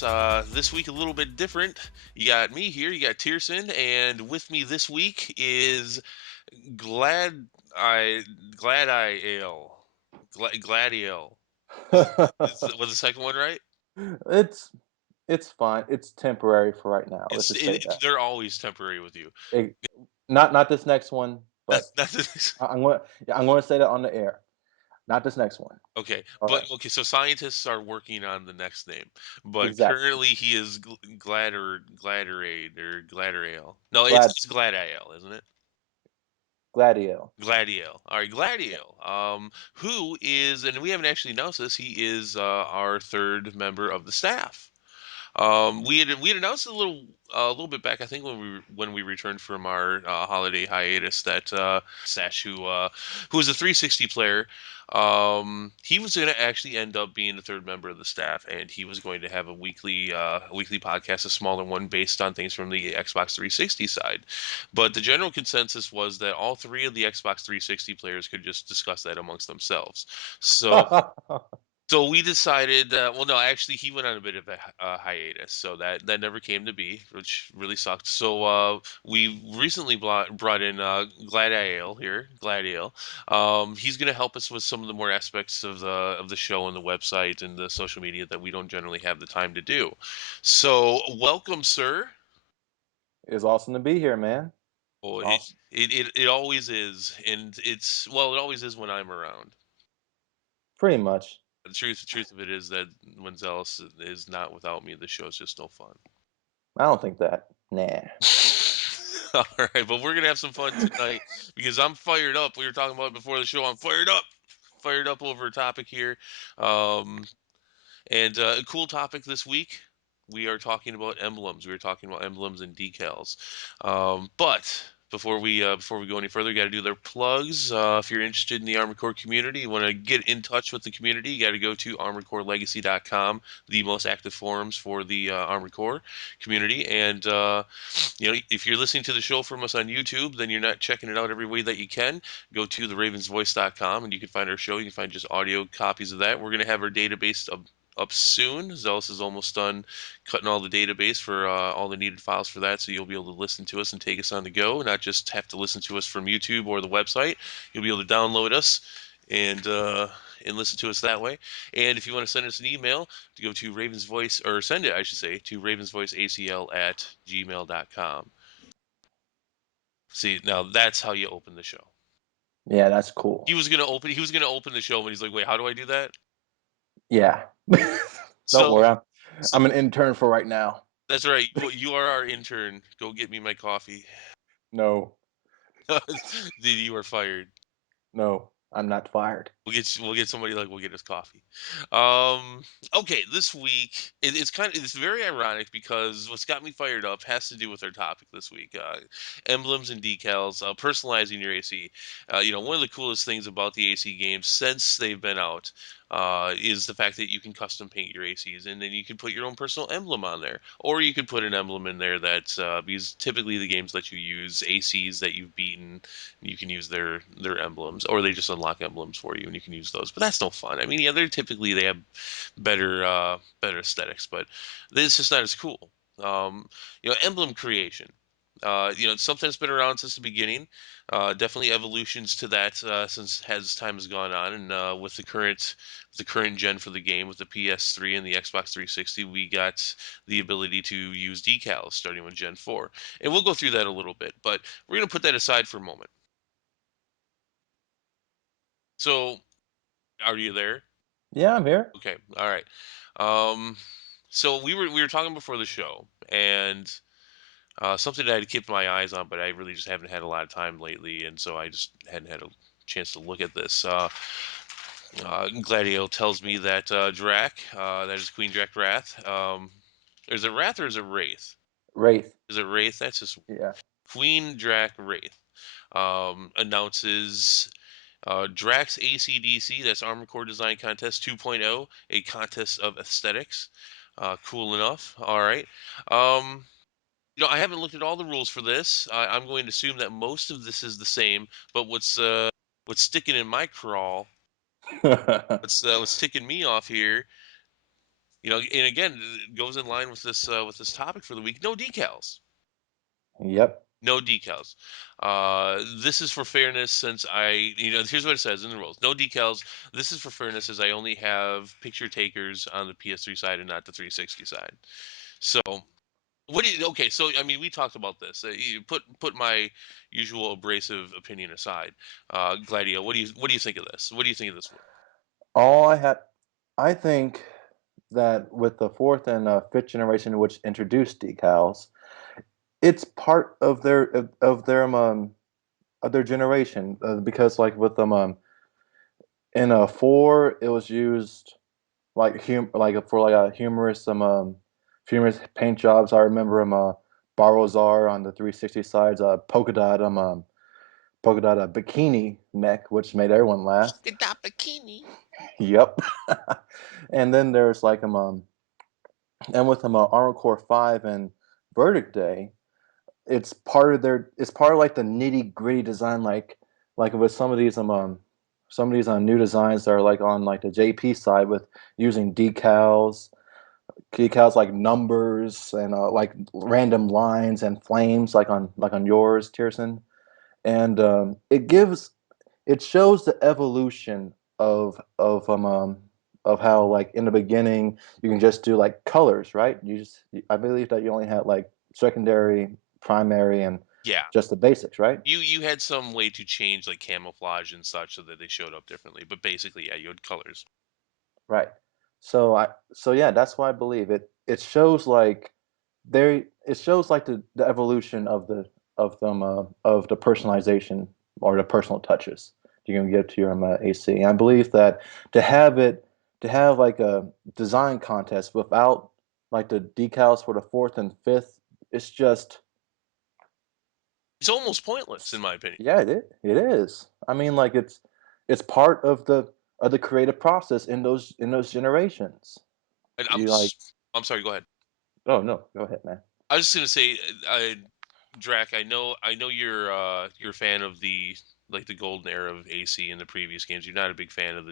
This this week a little bit different. You got me here. You got Tearsin, and with me this week is Glad I Gladiale. Gladiale. Was the second one right? It's it's fine. It's temporary for right now. Let's just say that. They're always temporary with you. It, not this next one, but That's I'm going to say that on the air. Not this next one. okay. All But right. okay, so scientists are working on the next name, but Exactly. currently he is Gladerade or Gladriel. No, Glad it's Gladiale, isn't it? Gladiale. Gladiale. All right, Gladiale. Who is, and we haven't actually announced this. He is our third member of the staff. We had announced a little bit back, I think when we returned from our holiday hiatus, that Sash, who was a 360 player, he was going to actually end up being the third member of the staff, and he was going to have a weekly podcast, a smaller one based on things from the Xbox 360 side. But the general consensus was that all three of the Xbox 360 players could just discuss that amongst themselves. So so we decided, well, no, actually, he went on a bit of a hiatus, so that never came to be, which really sucked. So we recently brought in Gladiale here, Gladiale. He's going to help us with some of the more aspects of the show and the website and the social media that we don't generally have the time to do. So welcome, sir. It's awesome to be here, man. Oh, It's awesome. it always is, and it's well, it always is when I'm around. Pretty much. The truth of it is that when Zealous is not without me, the show's just no fun. I don't think that. Nah. All right, but we're gonna have some fun tonight because I'm fired up. We were talking about it before the show. I'm fired up over a topic here, um, and a cool topic this week. We are talking about emblems. We are talking about emblems and decals. But before we go any further, you got to do their plugs. If you're interested in the Armored Core community, you want to get in touch with the community, you got to go to armoredcorelegacy.com, the most active forums for the Armored Core community. And if you're listening to the show from us on YouTube, then you're not checking it out every way that you can. Go to theravensvoice.com and you can find our show. You can find just audio copies of that. We're going to have our database up soon. Zealous is almost done cutting all the database for all the needed files for that, so you'll be able to listen to us and take us on the go, not just have to listen to us from YouTube or the website. You'll be able to download us and listen to us that way. And if you want to send us an email, to go to Ravens Voice, or send it, I should say, to ravensvoiceacl@gmail.com. See, now that's how you open the show. Yeah, that's cool. He was gonna open the show, and he's like, "Wait, how do I do that?" Yeah. Don't So, worry. so I'm an intern for right now. that's right. You are our intern. Go get me my coffee. No. Dude, you are fired. No. I'm not fired. We'll get somebody like we'll get us coffee. Okay, this week it's very ironic because what's got me fired up has to do with our topic this week. Emblems and decals, personalizing your AC. One of the coolest things about the AC games since they've been out is the fact that you can custom paint your ACs and then you can put your own personal emblem on there, or you can put an emblem in there that because typically the games let you use ACs that you've beaten, you can use their emblems, or they just unlock emblems for you and you can use those, but that's no fun. I mean, yeah, they have better aesthetics, but this is not as cool. Emblem creation, it's something that's been around since the beginning. Definitely evolutions to that since as time has gone on, and with the current gen for the game, with the PS3 and the Xbox 360, we got the ability to use decals starting with Gen 4, and we'll go through that a little bit, but we're going to put that aside for a moment. So, are you there? Yeah, I'm here. Okay, all right. Um, so we were talking before the show, and something that I had kept my eyes on, but I really just haven't had a lot of time lately, and so I just hadn't had a chance to look at this. Gladio tells me that Drac, that is Queen Drac Wrath. Is it Wrath or is it Wraith? Wraith. Is it Wraith? That's just Yeah. Queen Drac Wraith. Announces Drax ACDC, that's Armored Core Design Contest 2.0, a contest of aesthetics. Cool enough. All right. Um, I haven't looked at all the rules for this. I'm going to assume that most of this is the same, but what's sticking in my crawl, what's ticking me off here And again, it goes in line with this topic for the week. No decals. Yep. No decals. This is for fairness, since here's what it says in the rules. No decals. This is for fairness, as I only have picture takers on the PS3 side and not the 360 side. So, okay, so I mean, we talked about this. You put my usual abrasive opinion aside. Gladio, what do you think of this? What do you think of this one? All I had I think that with the 4th and, 5th generation which introduced decals, it's part of their generation, because, like, with them, in, 4, it was used, like, for, like, a humorous paint jobs. I remember, Barozar on the 360 sides, polka dot, bikini mech, which made everyone laugh. Polka dot bikini. Yep. And then there's, like, and with Armored Core 5 and Verdict Day, it's part of, like, the nitty-gritty design, like with some of these, new designs that are, like, on, like, the JP side with using decals like numbers and, like, random lines and flames like on yours, Tearsin. And, it shows the evolution of how, like, in the beginning you can just do, like, colors, right? I believe that you only had, like, secondary, primary, and Yeah, just the basics, right? you had some way to change like camouflage and such so that they showed up differently, but basically, yeah, you had colors. Right. So yeah, that's why I believe it shows, like, it shows, like, the evolution of the personalization or the personal touches you're gonna give to your, AC. And I believe that to have it to have, like, a design contest without, like, the decals for the 4th and 5th, it's just It's almost pointless, in my opinion. yeah, it is. I mean, like, it's part of the creative process in those generations. And You, like I'm sorry. Go ahead. Oh, no, go ahead, man. I was just gonna say, Drac. I know you're a fan of the golden era of AC in the previous games. You're not a big fan of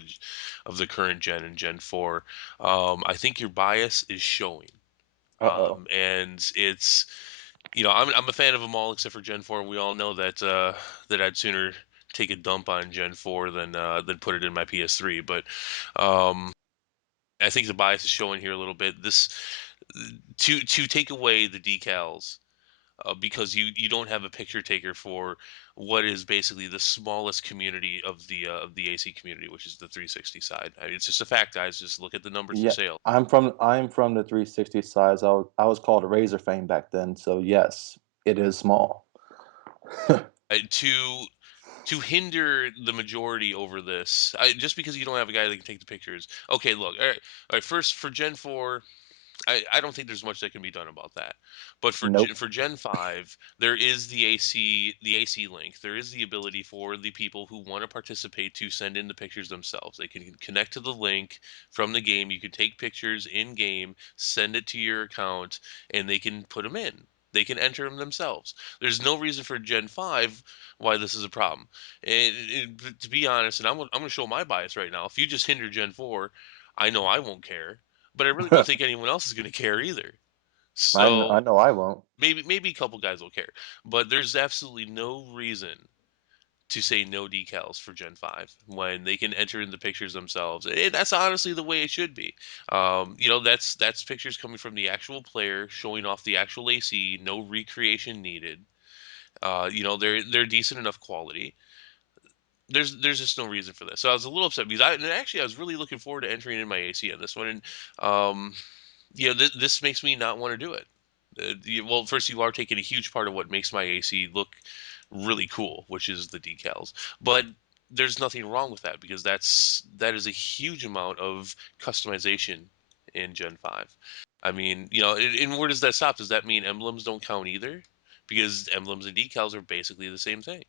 of the current gen and Gen 4. I think your bias is showing. Uh-oh. And it's I'm a fan of them all except for Gen 4. We all know that I'd sooner take a dump on Gen 4 than put it in my PS3. But um, I think the bias is showing here a little bit. This to take away the decals, because you don't have a picture taker for what is basically the smallest community of the AC community, which is the 360 side. I mean, it's just a fact, guys. Just look at the numbers for Yeah, sale. I'm from the 360 size. I was called a Razor Fame back then, so yes, it is small. Uh, to to hinder the majority over this, just because you don't have a guy that can take the pictures. Okay, look, all right. First, for Gen 4, I don't think there's much that can be done about that. But Nope. For Gen 5, there is the AC link. There is the ability for the people who want to participate to send in the pictures themselves. They can connect to the link from the game. You can take pictures in game, send it to your account, and they can put them in. They can enter them themselves. There's no reason for Gen 5 why this is a problem. And to be honest, and I'm going to show my bias right now. If you just hinder Gen 4, I know I won't care, but I really don't think anyone else is going to care either. I So know I won't. maybe a couple guys will care, but there's absolutely no reason to say no decals for Gen 5 when they can enter in the pictures themselves. That's honestly the way it should be. That's pictures coming from the actual player showing off the actual AC, no recreation needed. They're decent enough quality. There's just no reason for this. So I was a little upset because I was really looking forward to entering in my AC on this one, and um, this makes me not want to do it. Well, first, you are taking a huge part of what makes my AC look really cool, which is the decals. But there's nothing wrong with that because that is a huge amount of customization in Gen 5. I mean, and where does that stop? Does that mean emblems don't count either? Because emblems and decals are basically the same thing.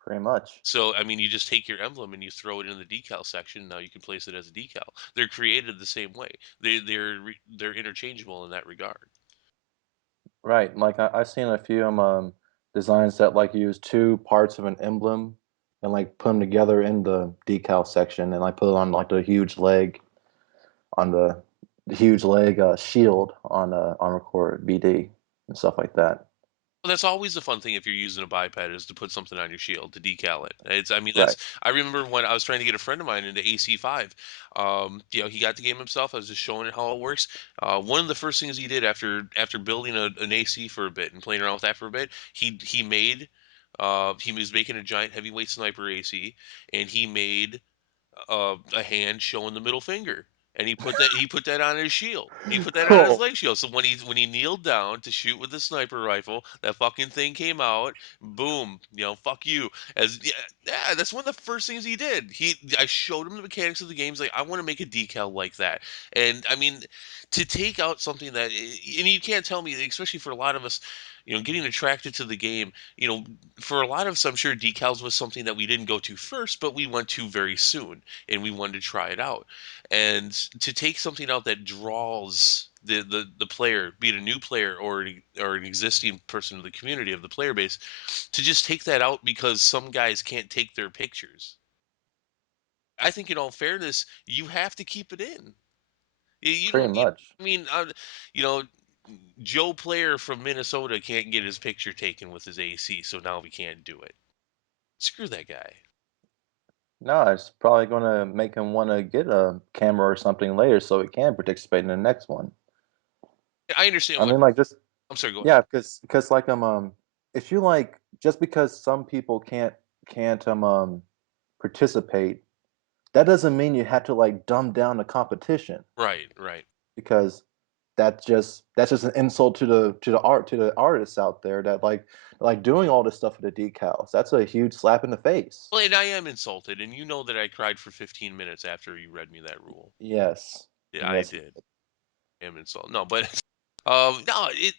Pretty much. So, I mean, you just take your emblem and you throw it in the decal section. Now you can place it as a decal. They're created the same way. They're interchangeable in that regard. Right. Like, I've seen a few designs that, like, use two parts of an emblem and, like, put them together in the decal section and, like, put it on, like, the huge leg on the huge leg shield on Armored Core BD and stuff like that. Well, that's always the fun thing if you're using a biped is to put something on your shield to decal it. It's I mean Right. I remember when I was trying to get a friend of mine into AC5. He got the game himself. I was just showing it how it works. One of the first things he did after building an AC for a bit and playing around with that for a bit, he was making a giant heavyweight sniper AC, and he made a hand showing the middle finger, and he put that on his shield. He put that on his Oh, leg shield. So when he kneeled down to shoot with the sniper rifle, that fucking thing came out. Boom. Fuck you. As yeah, yeah, that's one of the first things he did. I showed him the mechanics of the games. Like I want to make a decal like that, and I mean, to take out something and you can't tell me, especially for a lot of us, getting attracted to the game. For a lot of us, I'm sure decals was something that we didn't go to first, but we went to very soon and we wanted to try it out. And to take something out that draws the player, be it a new player or an existing person of the community of the player base, to just take that out because some guys can't take their pictures. I think in all fairness, you have to keep it in. You pretty don't. much. I mean, you know, Joe Player from Minnesota can't get his picture taken with his AC, so now we can't do it. Screw that guy. No, it's probably gonna make him wanna get a camera or something later so he can participate in the next one. I understand I what. mean, like, just I'm sorry. Go ahead. yeah, because like, if you, like just because some people can't participate, that doesn't mean you have to, like, dumb down the competition Right. Right. because that's just an insult to the artists out there that, like, doing all this stuff with the decals. That's a huge slap in the face. Well, and I am insulted, and you know that I cried for 15 minutes after you read me that rule. Yes. Yeah, I Yes. did. I am insulted. No, but no, it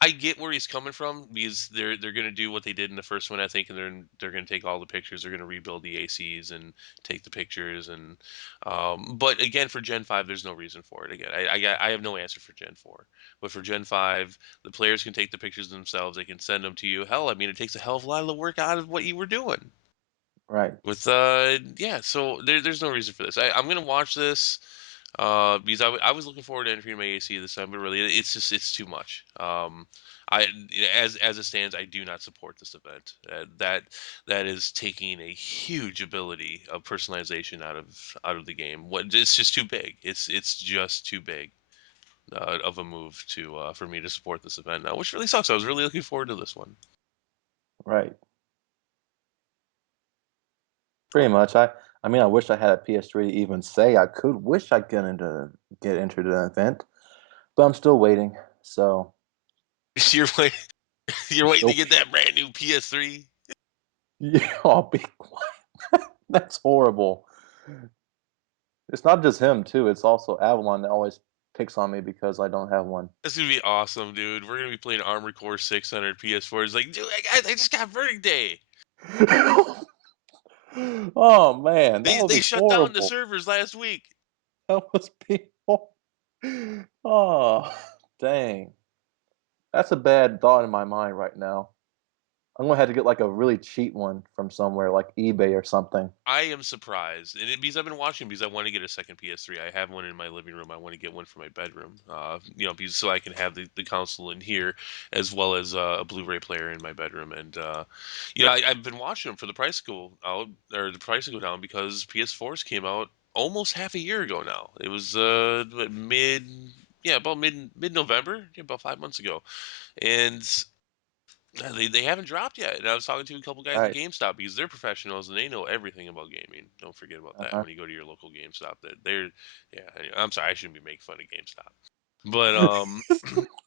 I get where he's coming from because they're gonna do what they did in the first one, I think, and they're gonna take all the pictures, they're gonna rebuild the ACs and take the pictures and but again for Gen 5 there's no reason for it. Again, I have no answer for Gen 4. But for Gen 5, the players can take the pictures themselves, they can send them to you. Hell, I mean it takes a hell of a lot of the work out of what you were doing. Right. With yeah, so there's no reason for this. I'm gonna watch this because I was looking forward to entering my AC this time, but really it's too much. I as it stands, I do not support this event. That is taking a huge ability of personalization out of the game. What it's just too big. It's just too big of a move to for me to support this event now, which really sucks. I was really looking forward to this one. Right. Pretty much. I mean, I wish I had a PS3 to even say I could wish I get into the event, but I'm still waiting. So, you're wait, you're waiting to still get that brand new PS3. yeah, I'll be quiet. That's horrible. It's not just him too. It's also Avalon that always picks on me because I don't have one. That's gonna be awesome, dude. We're gonna be playing Armored Core 6 on our PS4. It's like, dude, I just got Verdict Day. Oh man, that They would they be shut down the horrible. servers last week. That was people. Oh, dang. That's a bad thought in my mind right now. I'm gonna have to get like a really cheap one from somewhere like eBay or something. I am surprised, and because I've been watching because I want to get a second PS3. I have one in my living room. I want to get one for my bedroom. Because so I can have the console in here as well as a Blu-ray player in my bedroom. And I've been watching them for the price go out or the price to go down because PS4s came out almost half a year ago now. It was what, about mid November, yeah, about 5 months ago, and they haven't dropped yet. And I was talking to a couple guys at Right. GameStop because they're professionals and they know everything about gaming. Don't forget about that Uh-huh. when you go to your local GameStop. That they're yeah. Anyway, I'm sorry, I shouldn't be making fun of GameStop, but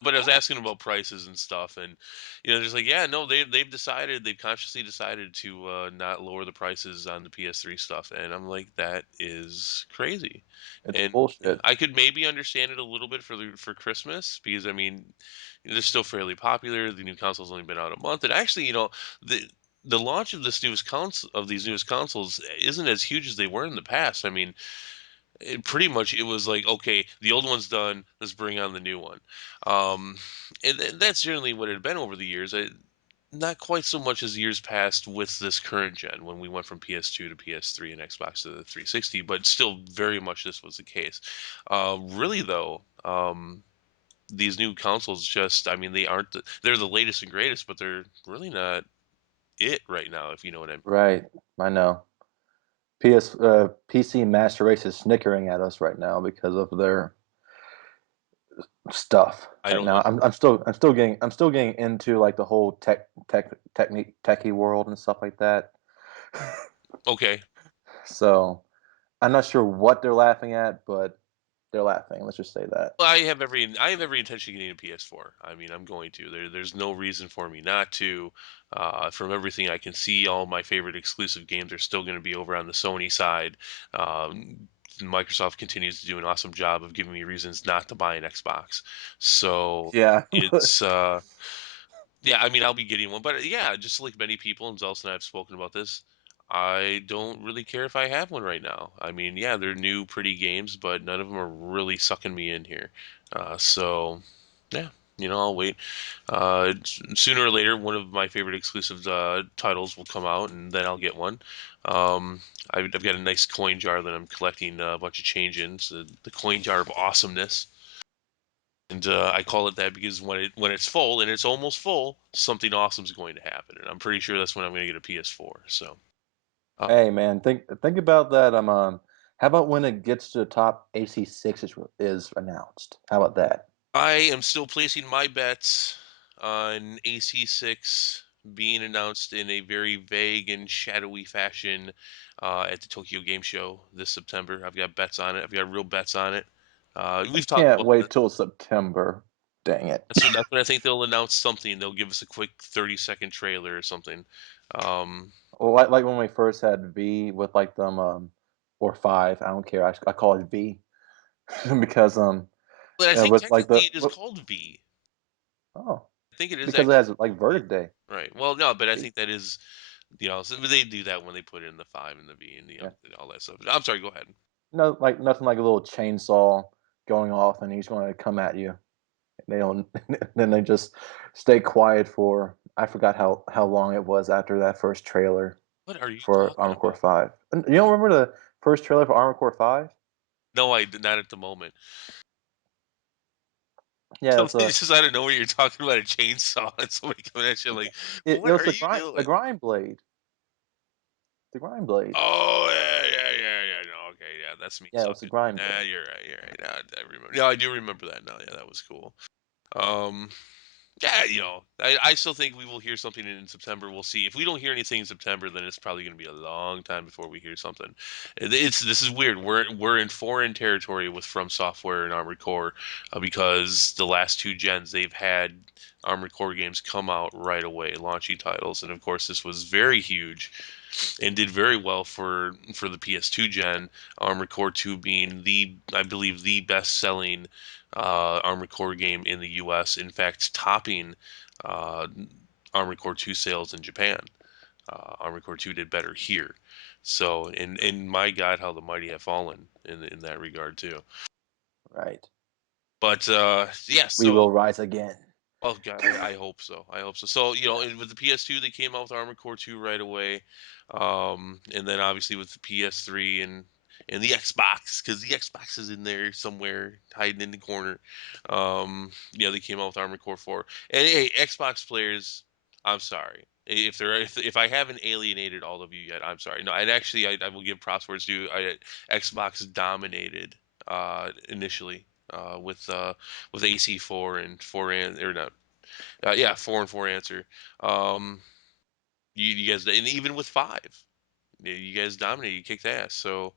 but I was asking about prices and stuff, and just like yeah, no, they've consciously decided to not lower the prices on the PS3 stuff, and I'm like that is crazy, It's and bullshit. I could maybe understand it a little bit for Christmas because I mean they're still fairly popular. The new console's only been out a month, and actually, the launch of these newest consoles isn't as huge as they were in the past. I mean, pretty much it was like, okay, the old one's done, let's bring on the new one. Um, and that's generally what it had been over the years. Not quite so much as years past with this current gen when we went from PS2 to PS3 and Xbox to the 360, but still very much this was the case. Really though, these new consoles just, I mean, they're the latest and greatest, but they're really not it right now, if you know what I mean. Right. I know. PC Master Race is snickering at us right now because of their stuff I right don't now. like. I'm still getting into like the whole techie world and stuff like that. Okay, So I'm not sure what they're laughing at, but they're laughing. Let's just say that. well, I have every intention of getting a PS4. I mean, I'm going to. There's no reason for me not to. From everything I can see, all my favorite exclusive games are still going to be over on the Sony side. Microsoft continues to do an awesome job of giving me reasons not to buy an Xbox. So Yeah, it's yeah, I mean, I'll be getting one, but yeah, just like many people, and Zelsa and I have spoken about this, I don't really care if I have one right now. I mean, yeah, they're new, pretty games, but none of them are really sucking me in here. So, yeah, I'll wait. Sooner or later, one of my favorite exclusive titles will come out, and then I'll get one. I've got a nice coin jar that I'm collecting a bunch of change-ins, the coin jar of awesomeness. And I call it that because when it's full and it's almost full, something awesome is going to happen, and I'm pretty sure that's when I'm going to get a PS4. So hey man, think about that. How about when it gets to the top, AC6 is announced? How about that? I am still placing my bets on AC6 being announced in a very vague and shadowy fashion at the Tokyo Game Show this September. I've got bets on it. I've got real bets on it. I We've talked can't about wait this. till September. Dang it. That's when I think they'll announce something. They'll give us a quick 30-second trailer or something. Um, Well, like when we first had V with like them, or five. I don't care. I call it V because but I think with like technically the it is called V. oh, I think it is because it actually has like called V. verdict day. Right. Well, no, but I See? think that is, so they do that when they put in the 5 and the V and, Yeah. and all that stuff. I'm sorry, go ahead. No, like nothing like a little chainsaw going off and he's going to come at you. They don't. Then they just stay quiet for I forgot how long it was after that first trailer What are you for talking Armored Core about? 5. And you don't remember the first trailer for Armored Core 5? No, I did not at the moment. Yeah, it's Somebody just out of nowhere, you're talking about a chainsaw and somebody coming at you like, it what was are you the doing? grind blade. The grind blade. Oh, yeah. No, okay, yeah, that's me Yeah, it was the sucking. grind Nah, blade. you're right. You're right. Nah, I remember. Yeah, I do remember that now. Yeah, that was cool. Um, Yeah, I still think we will hear something in September. We'll see. If we don't hear anything in September, then it's probably going to be a long time before we hear something. This is weird. We're in foreign territory with From Software and Armored Core because the last two gens they've had Armored Core games come out right away, launching titles, and of course this was very huge and did very well for the PS2 gen. Armored Core 2 being the I believe the best selling Armored Core game in the U.S. In fact, topping uh, Armored Core 2 sales in Japan. Armored Core 2 did better here. So, and my God, how the mighty have fallen in that regard too. Right. But yeah, We so will rise again. oh God, I hope so. I hope so. So, Yeah. and with the PS2, they came out with Armored Core 2 right away. And then obviously with the PS3 and the Xbox, because the Xbox is in there somewhere, hiding in the corner. Yeah, they came out with Armored Core 4. And hey, Xbox players, I'm sorry. If I haven't alienated all of you yet, I'm sorry. No, and actually I will give props where it's due. Xbox dominated initially with AC4 and four and or not, yeah, 4 and 4 answer. Um, you guys, and even with 5, you guys dominated. You kicked ass. So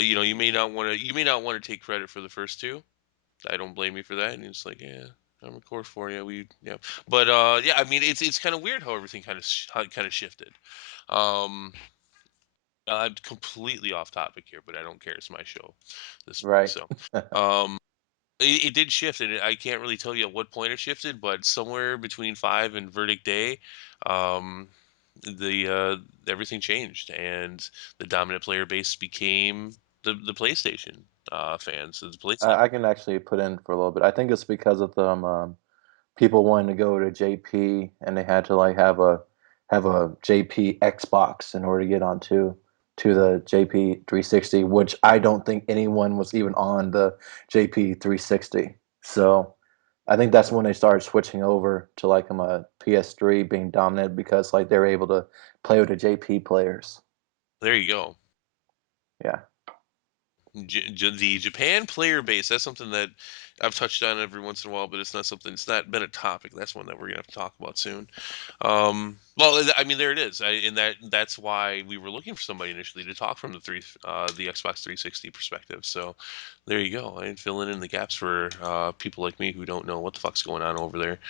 you may not want to take credit for the first two. I don't blame you for that. And it's like, yeah, I'm a core for you. Yeah, but yeah, I mean, it's kind of weird how everything kind of shifted. Um, I'm completely off topic here, but I don't care. It's my show this week, Right. so. It did shift, and I can't really tell you at what point it shifted, but somewhere between 5 and verdict day, um, the everything changed, and the dominant player base became the PlayStation fans. So the PlayStation. I can actually put in for a little bit. I think it's because of them. people wanted to go to JP and they had to like have a JP Xbox in order to get onto to the JP 360, which I don't think anyone was even on the JP 360. So I think that's when they started switching over to like a PS3 being dominant because like they were able to play with the JP players. There you go. Yeah. The Japan player base, that's something that I've touched on every once in a while, but it's not something, it's not been a topic. That's one that we're gonna have to talk about soon. Well, I mean, there it is. And that's why we were looking for somebody initially to talk from the Xbox 360 perspective. So there you go. And filling in the gaps for people like me who don't know what the fuck's going on over there.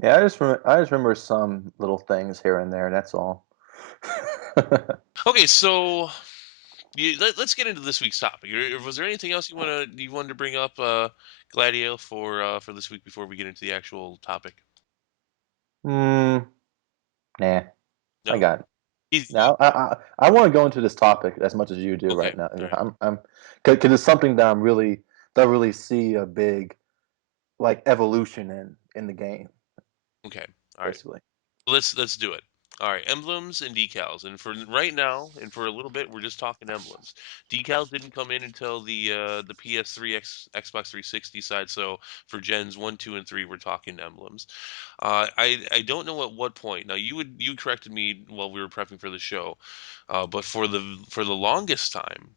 Yeah, I just remember some little things here and there, that's all. Okay, so let's get into this week's topic. Was there anything else you wanted to bring up, Gladiale, for this week before we get into the actual topic? Mm, nah, I No. got it. You, Now, I wanna go into this topic as much as you do okay. right now. All right. I'm 'cause it's something that that I really see a big, like, evolution in the game, Okay. All right. basically. Let's do it. All right, emblems and decals, and for right now, and for a little bit, we're just talking emblems. Decals didn't come in until the PS3, Xbox 360 side. So for gens one, two, and three, we're talking emblems. I don't know at what point. Now you corrected me while we were prepping for the show, but for the longest time,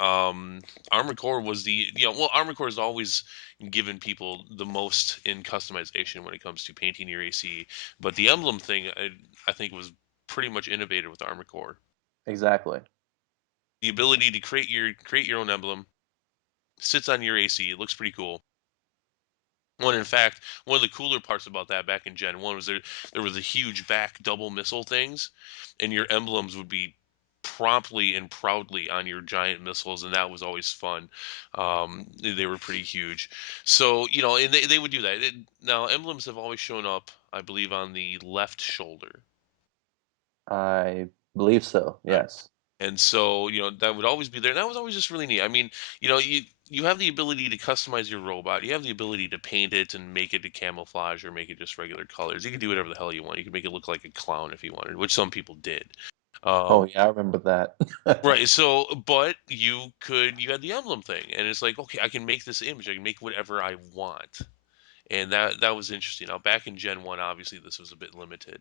Armored Core was Armored Core has always given people the most in customization when it comes to painting your AC, but the emblem thing, I think, was pretty much innovative with Armored Core. Exactly. The ability to create your own emblem, sits on your AC, it looks pretty cool. When in fact, one of the cooler parts about that back in Gen 1 was there was a huge back double missile things, and your emblems would be promptly and proudly on your giant missiles, and that was always fun. They were pretty huge. So, and they would do that. Now, emblems have always shown up, I believe, on the left shoulder. I believe so, yes. And so, that would always be there. And that was always just really neat. I mean, you have the ability to customize your robot. You have the ability to paint it and make it a camouflage or make it just regular colors. You can do whatever the hell you want. You can make it look like a clown if you wanted, which some people did. Oh, Um, yeah, I remember that. right. So, but you had the emblem thing, and it's like, okay, I can make this image. I can make whatever I want, and that was interesting. Now, back in Gen 1, obviously this was a bit limited.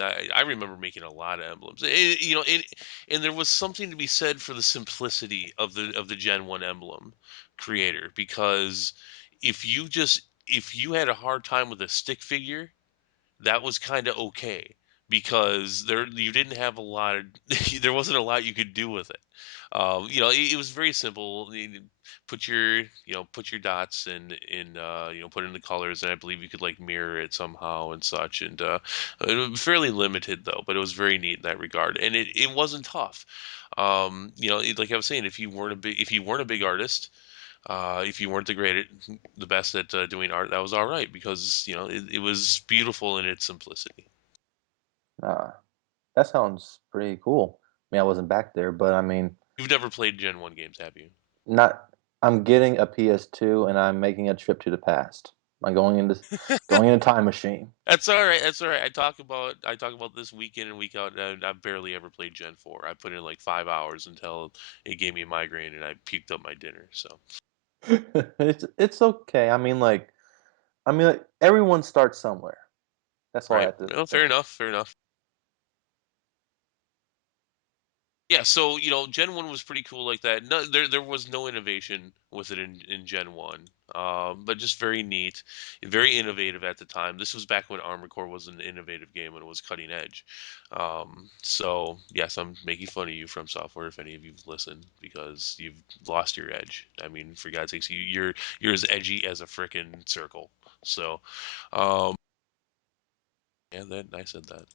I remember making a lot of emblems. And there was something to be said for the simplicity of the Gen 1 emblem creator, because if you had a hard time with a stick figure, that was kind of okay, because there you didn't have a lot of there wasn't a lot you could do with it. It was very simple. Put your dots put in the colors, and I believe you could like mirror it somehow and such. And it was fairly limited though, but it was very neat in that regard, and it wasn't tough. Like I was saying, if you weren't a big artist, if you weren't the best at doing art, that was all right, because it was beautiful in its simplicity. Ah, that sounds pretty cool. I mean, I wasn't back there, but I mean, You've never played Gen 1 games, have you? not I'm getting a PS2 and I'm making a trip to the past. I'm going in a time machine. That's all right. That's all right. I talk about this week in and week out, and I've barely ever played Gen 4. I put in like 5 hours until it gave me a migraine and I puked up my dinner. So It's okay. I mean, like, everyone starts somewhere. That's all I right. have to No, say. fair enough. Fair enough. Yeah, so Gen 1 was pretty cool like that. No, there was no innovation with it in Gen 1, but just very neat, very innovative at the time. This was back when Armored Core was an innovative game when it was cutting edge. So yes, I'm making fun of you from software if any of you've listened, because you've lost your edge. I mean, for God's sakes, you're as edgy as a frickin' circle. So, um, yeah, that I said that.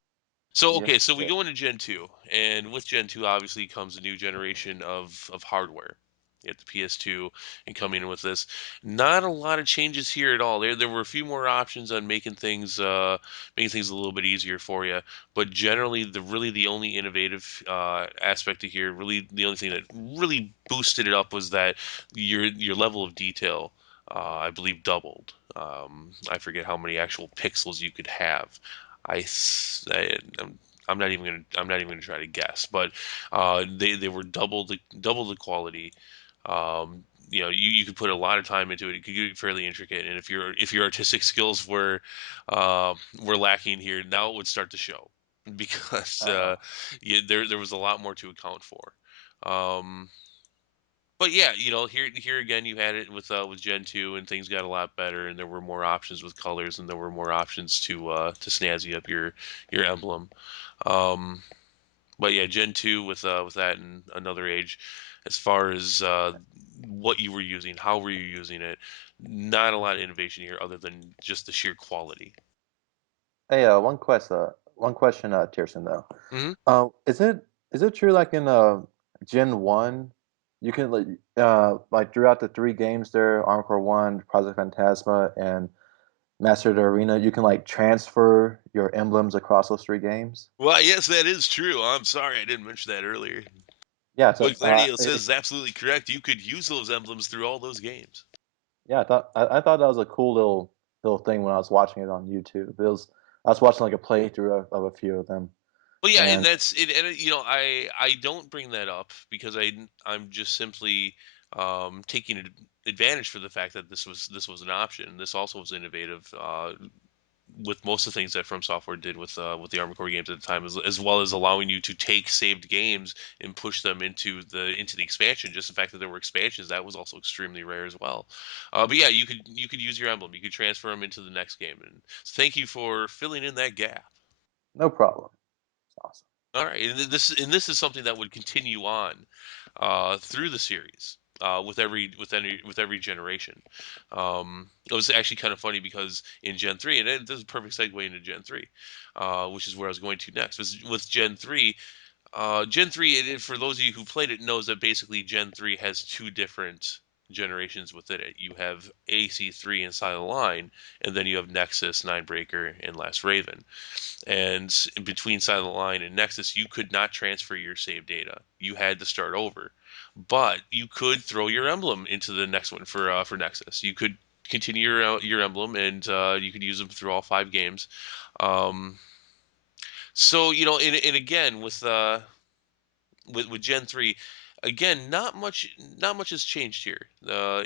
So okay, Yes, so we sir. go into Gen 2, and with Gen 2 obviously comes a new generation of hardware. You have the PS2 and coming in with this. Not a lot of changes here at all. There were a few more options on making things a little bit easier for you, but generally the only innovative aspect to here, really the only thing that really boosted it up, was that your level of detail, I believe, doubled. I forget how many actual pixels you could have. I'm not even gonna try to guess, but they were double the quality. You could put a lot of time into it. It could get fairly intricate, and if your artistic skills were lacking here, now it would start to show because Uh, there was a lot more to account for. Um, but yeah, here again, you had it with Gen 2, and things got a lot better, and there were more options with colors, and there were more options to snazzy up your emblem. Um, but yeah, Gen 2 with that and another age, as far as what you were using, how were you using it, not a lot of innovation here other than just the sheer quality. hey, one question, Tearsin, though. Hmm. Is it true like in Gen 1, you can like throughout the three games there, Armored Core 1, Project Phantasma, and Master of the Arena, you can like transfer your emblems across those three games? Well, yes, that is true. I'm sorry I didn't mention that earlier. Yeah, What Gladiale says is absolutely correct. You could use those emblems through all those games. yeah, I thought that was a cool little thing when I was watching it on YouTube. I was watching like a playthrough of a few of them, Well, yeah, and and that's it. And I don't bring that up because I'm just simply taking advantage for the fact that this was an option. This also was innovative with most of the things that From Software did with the Armored Core games at the time, as well as allowing you to take saved games and push them into the expansion. Just the fact that there were expansions, that was also extremely rare as well. But yeah, you could use your emblem. You could transfer them into the next game. And thank you for filling in that gap. no problem. It's awesome. All right, and this is something that would continue on through the series with every generation. It was actually kind of funny because in Gen 3, and this is a perfect segue into Gen 3, which is where I was going to next. Was with Gen 3, for those of you who played it, knows that basically Gen 3 has two different generations within it. You have AC3 and Silent Line, and then you have Nexus, Ninebreaker, and Last Raven. And in between Silent Line and Nexus, you could not transfer your save data. You had to start over. But you could throw your emblem into the next one for Nexus. You could continue your emblem, and you could use them through all five games. Um, so and again with Gen 3, again, not much has changed here.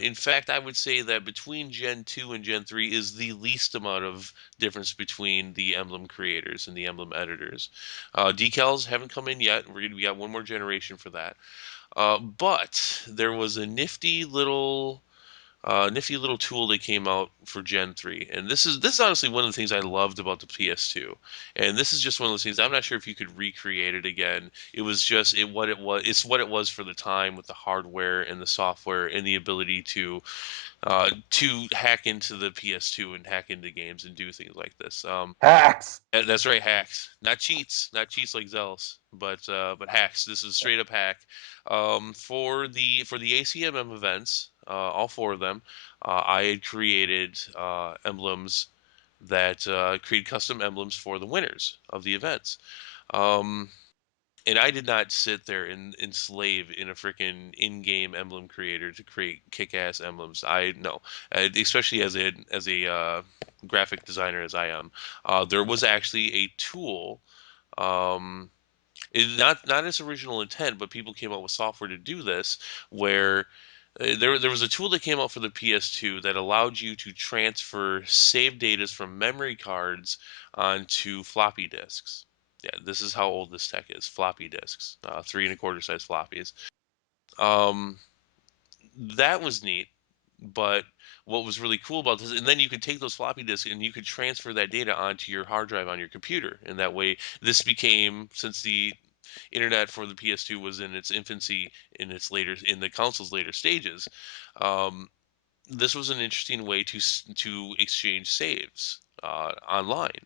In fact, I would say that between Gen 2 and Gen 3 is the least amount of difference between the emblem creators and the emblem editors. Decals haven't come in yet. We got one more generation for that. But there was a nifty little tool that came out for Gen 3. And this is honestly one of the things I loved about the PS2. And this is just one of those things I'm not sure if you could recreate it again. It was just what it was. It's what it was for the time with the hardware and the software and the ability to hack into the PS2 and hack into games and do things like this. Hacks. That's right, hacks, not cheats like Zealous, but hacks. This is straight up hack. For the ACMM events, all four of them, I had created emblems that create custom emblems for the winners of the events. Um, and I did not sit there and enslave in a freaking in-game emblem creator to create kick-ass emblems. I no, especially as a graphic designer as I am. There was actually a tool, um, not its original intent, but people came up with software to do this, where there was a tool that came out for the PS2 that allowed you to transfer save data from memory cards onto floppy disks. Yeah, this is how old this tech is. Floppy disks, 3 1/4 size floppies. Um, that was neat, but what was really cool about this, and then you could take those floppy disks and you could transfer that data onto your hard drive on your computer, and that way, this became, since the internet for the PS2 was in its infancy, in the console's later stages. Um, this was an interesting way to exchange saves online.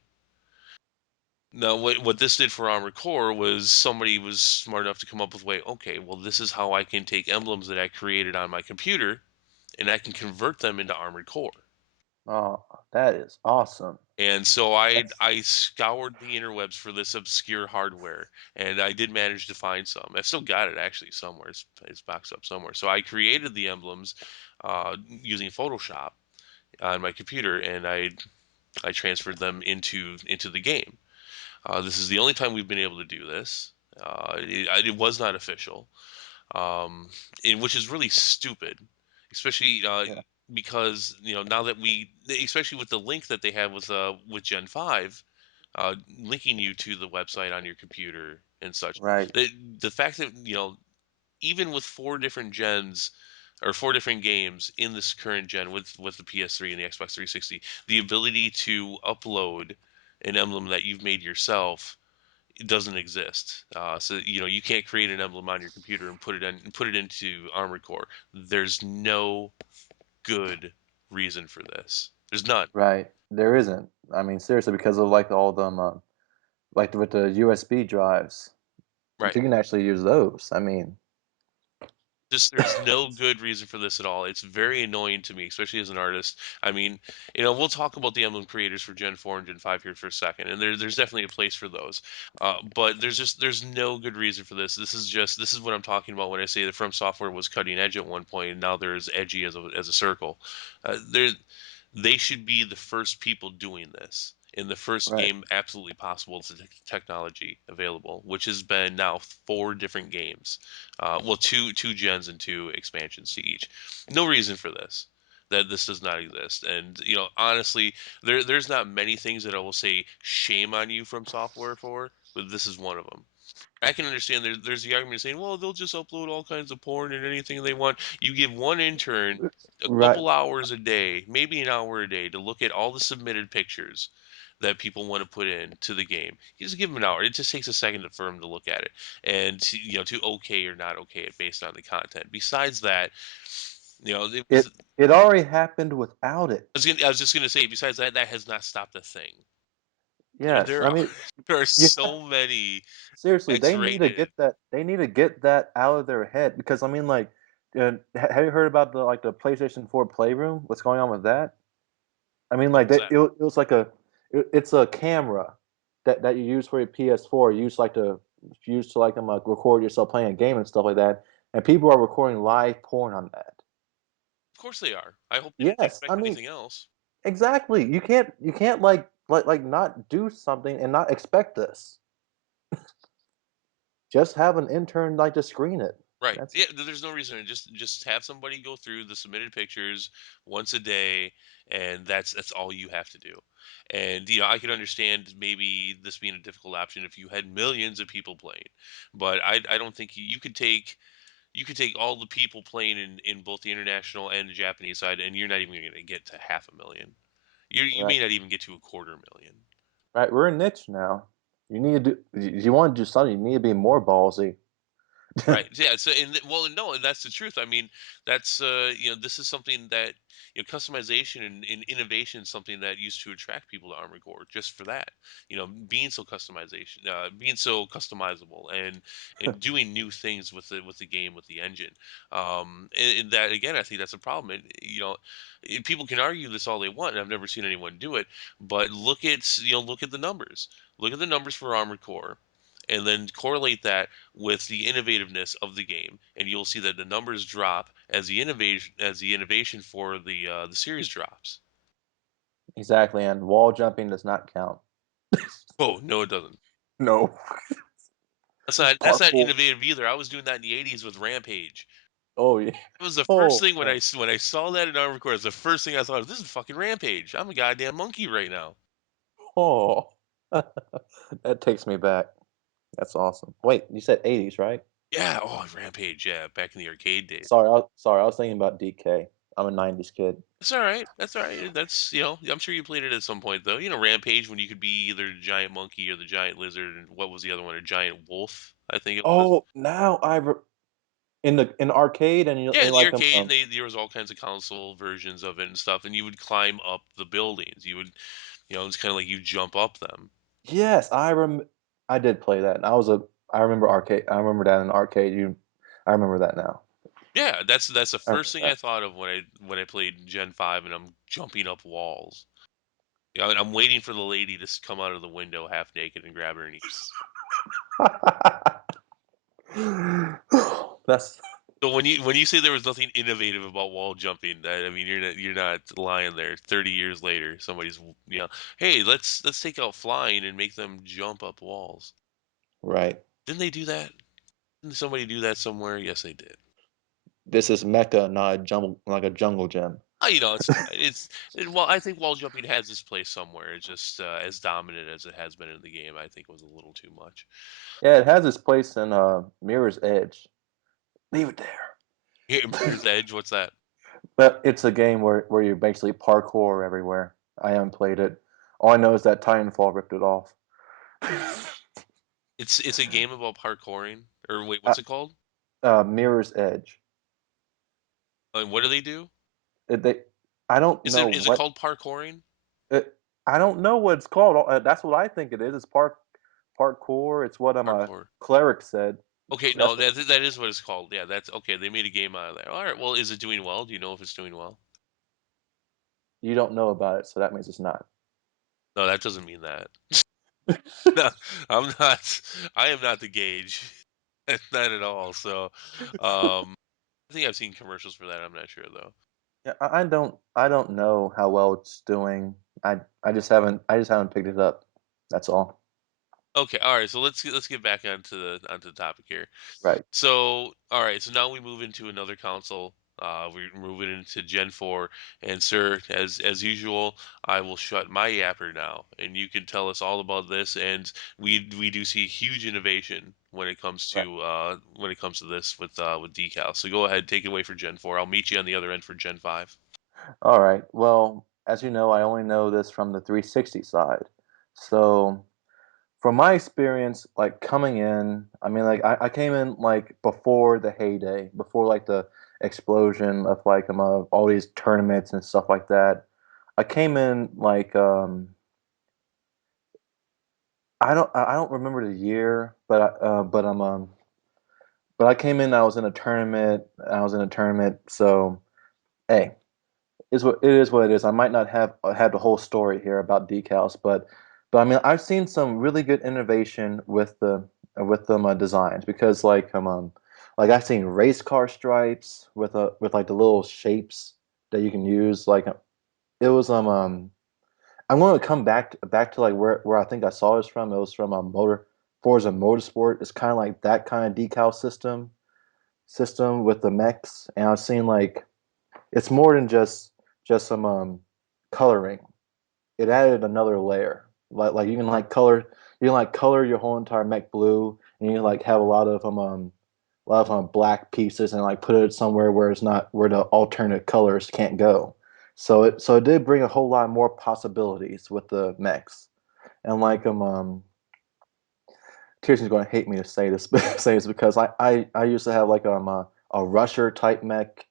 Now, what this did for Armored Core was somebody was smart enough to come up with a way. Okay, well, this is how I can take emblems that I created on my computer, and I can convert them into Armored Core. Oh, that is awesome. And so I That's I scoured the interwebs for this obscure hardware, and I did manage to find some. I've still got it actually somewhere. It's boxed up somewhere. So I created the emblems using Photoshop, on my computer, and I transferred them into the game. This is the only time we've been able to do this. It was not official, um, which is really stupid, especially Yeah. because now that especially with the link that they have with Gen 5, linking you to the website on your computer and such. Right. The the fact that even with four different gens or four different games in this current gen with the PS3 and the Xbox 360, the ability to upload an emblem that you've made yourself, it doesn't exist. So you can't create an emblem on your computer and put it into Armored Core. There's no good reason for this. There's none. Right. There isn't. I mean, seriously, because of like all them, like with the USB drives, you Right. can actually use those. I mean, Just there's no good reason for this at all. It's very annoying to me, especially as an artist. I mean, we'll talk about the emblem creators for Gen 4 and Gen 5 here for a second, and there's definitely a place for those. But there's no good reason for this. This is what I'm talking about when I say that From Software was cutting edge at one point, and now they're as edgy as a circle. They should be the first people doing this in the first right. game absolutely possible to technology available, which has been now four different games. Well, two gens and two expansions to each. No reason for this. That this does not exist. And honestly, there's not many things that I will say shame on you From Software for, but this is one of them. I can understand there's the argument saying, well, they'll just upload all kinds of porn and anything they want. You give one intern a Right. couple hours a day, maybe an hour a day, to look at all the submitted pictures that people want to put in to the game. You just give them an hour. It just takes a second for them to look at it and to okay or not okay it based on the content. Besides that, it was. It already happened without it. I was just gonna say. Besides that, that has not stopped a thing. Yes. There I are mean, there are you so many seriously, X-rated. they need to get that out of their head because I mean, like, have you heard about the PlayStation 4 Playroom? What's going on with that? I mean, What like was that that? it was like it's a camera that you use for your PS4. You use to like record yourself playing a game and stuff like that. And people are recording live porn on that. Of course they are. I hope they didn't Yes, I expect mean anything else. exactly. You can't like not do something and not expect this. Just have an intern like to screen it. Right. That's Yeah, there's no reason. Just have somebody go through the submitted pictures once a day, and that's all you have to do. And I could understand maybe this being a difficult option if you had millions of people playing, but I don't think you could take all the people playing in both the international and the Japanese side, and you're not even going to get to half a million. You right. may not even get to a quarter million. Right, we're a niche now. You need to do you wanna do something, you need to be more ballsy. Right. Yeah. So, well, no, and that's the truth. I mean, that's this is something that customization and innovation is something that used to attract people to Armored Core just for that. Being so customizable and doing new things with the game with the engine. And that again, I think that's a problem. And people can argue this all they want, and I've never seen anyone do it. But look at the numbers. Look at the numbers for Armored Core and then correlate that with the innovativeness of the game, and you'll see that the numbers drop as the innovation for the series drops. Exactly, and wall jumping does not count. Oh no, it doesn't. No. That's not Parkour. innovative either. I was doing that in the '80s with Rampage. Oh, yeah. It was the first Oh, thing man. when I saw that in Armored Core. It was the first thing I thought of. This is fucking Rampage. I'm a goddamn monkey right now. Oh. That takes me back. That's awesome. Wait, you said '80s, right? Yeah. Oh, Rampage. Yeah, back in the arcade days. Sorry, I was thinking about DK. I'm a '90s kid. That's all right. That's all right. That's I'm sure you played it at some point though. Rampage when you could be either the giant monkey or the giant lizard, and what was the other one? A giant wolf, I think it was. Oh, now I re in the arcade and Yeah, in the like, arcade, there was all kinds of console versions of it and stuff, and you would climb up the buildings. It's kind of like you jump up them. yes, I did play that, and I remember that in the arcade, I remember that now. Yeah, that's the I remember first thing I that. thought of when I played Gen 5 and I'm jumping up walls. Yeah, and I'm waiting for the lady to come out of the window half naked and grab her knee. That's So when you say there was nothing innovative about wall jumping, I mean you're not lying there. 30 years later, somebody's hey, let's take out flying and make them jump up walls. Right. Didn't they do that? Didn't somebody do that somewhere? Yes, they did. This is Mecca, not a jungle gym. Well, I think wall jumping has its place somewhere. It's just as dominant as it has been in the game. I think was a little too much. Yeah, it has its place in Mirror's Edge. Leave it there. Here, Mirror's Edge. What's that? But it's a game where you basically parkour everywhere. I haven't played it. All I know is that Titanfall ripped it off. It's a game about parkouring. Or wait, uh, what's it called? Mirror's Edge. And what do they do? They, I don't Is know it is it what called parkouring? it, I don't know what it's called. That's what I think it is. It's parkour. It's what a Parkour. cleric said. Okay, no, That's what that is what it's called. Yeah, that's okay. They made a game out of that. All right. Well, is it doing well? Do you know if it's doing well? you don't know about it, so that means it's not. No, that doesn't mean that. No, I'm not. I am not the gauge. Not at all. So, I think I've seen commercials for that. I'm not sure though. Yeah, I don't know how well it's doing. I just haven't picked it up. That's all. Okay, all right. So let's get back onto the topic here. Right. So, all right. So now we move into another console. We're moving into Gen 4. And sir, as usual, I will shut my yapper now, and you can tell us all about this. And we do see huge innovation Right. when it comes to this with decals. So go ahead, take it away for Gen 4. I'll meet you on the other end for Gen 5. All right. Well, as you know, I only know this from the 360 side. So, from my experience, like coming in, I mean, like I came in like before the heyday, before like the explosion of like all these tournaments and stuff like that. I came in like I don't remember the year, but I came in. I was in a tournament. I was in a tournament. So hey, is what it is. What it is. I might not have the whole story here about decals, but I mean I've seen some really good innovation with them designs because like I've seen race car stripes with like the little shapes that you can use. Like it was I'm going to come back to like where I think I saw this from. It was from a Forza Motorsport. It's kind of like that kind of decal system with the mechs, and I've seen like it's more than just some coloring. It added another layer. Like you can like color your whole entire mech blue, and you can like have a lot of black pieces and like put it somewhere where it's not where the alternate colors can't go. So it did bring a whole lot more possibilities with the mechs. And like Tearsin's going to hate me to say this, say this because I used to have like a rusher type mech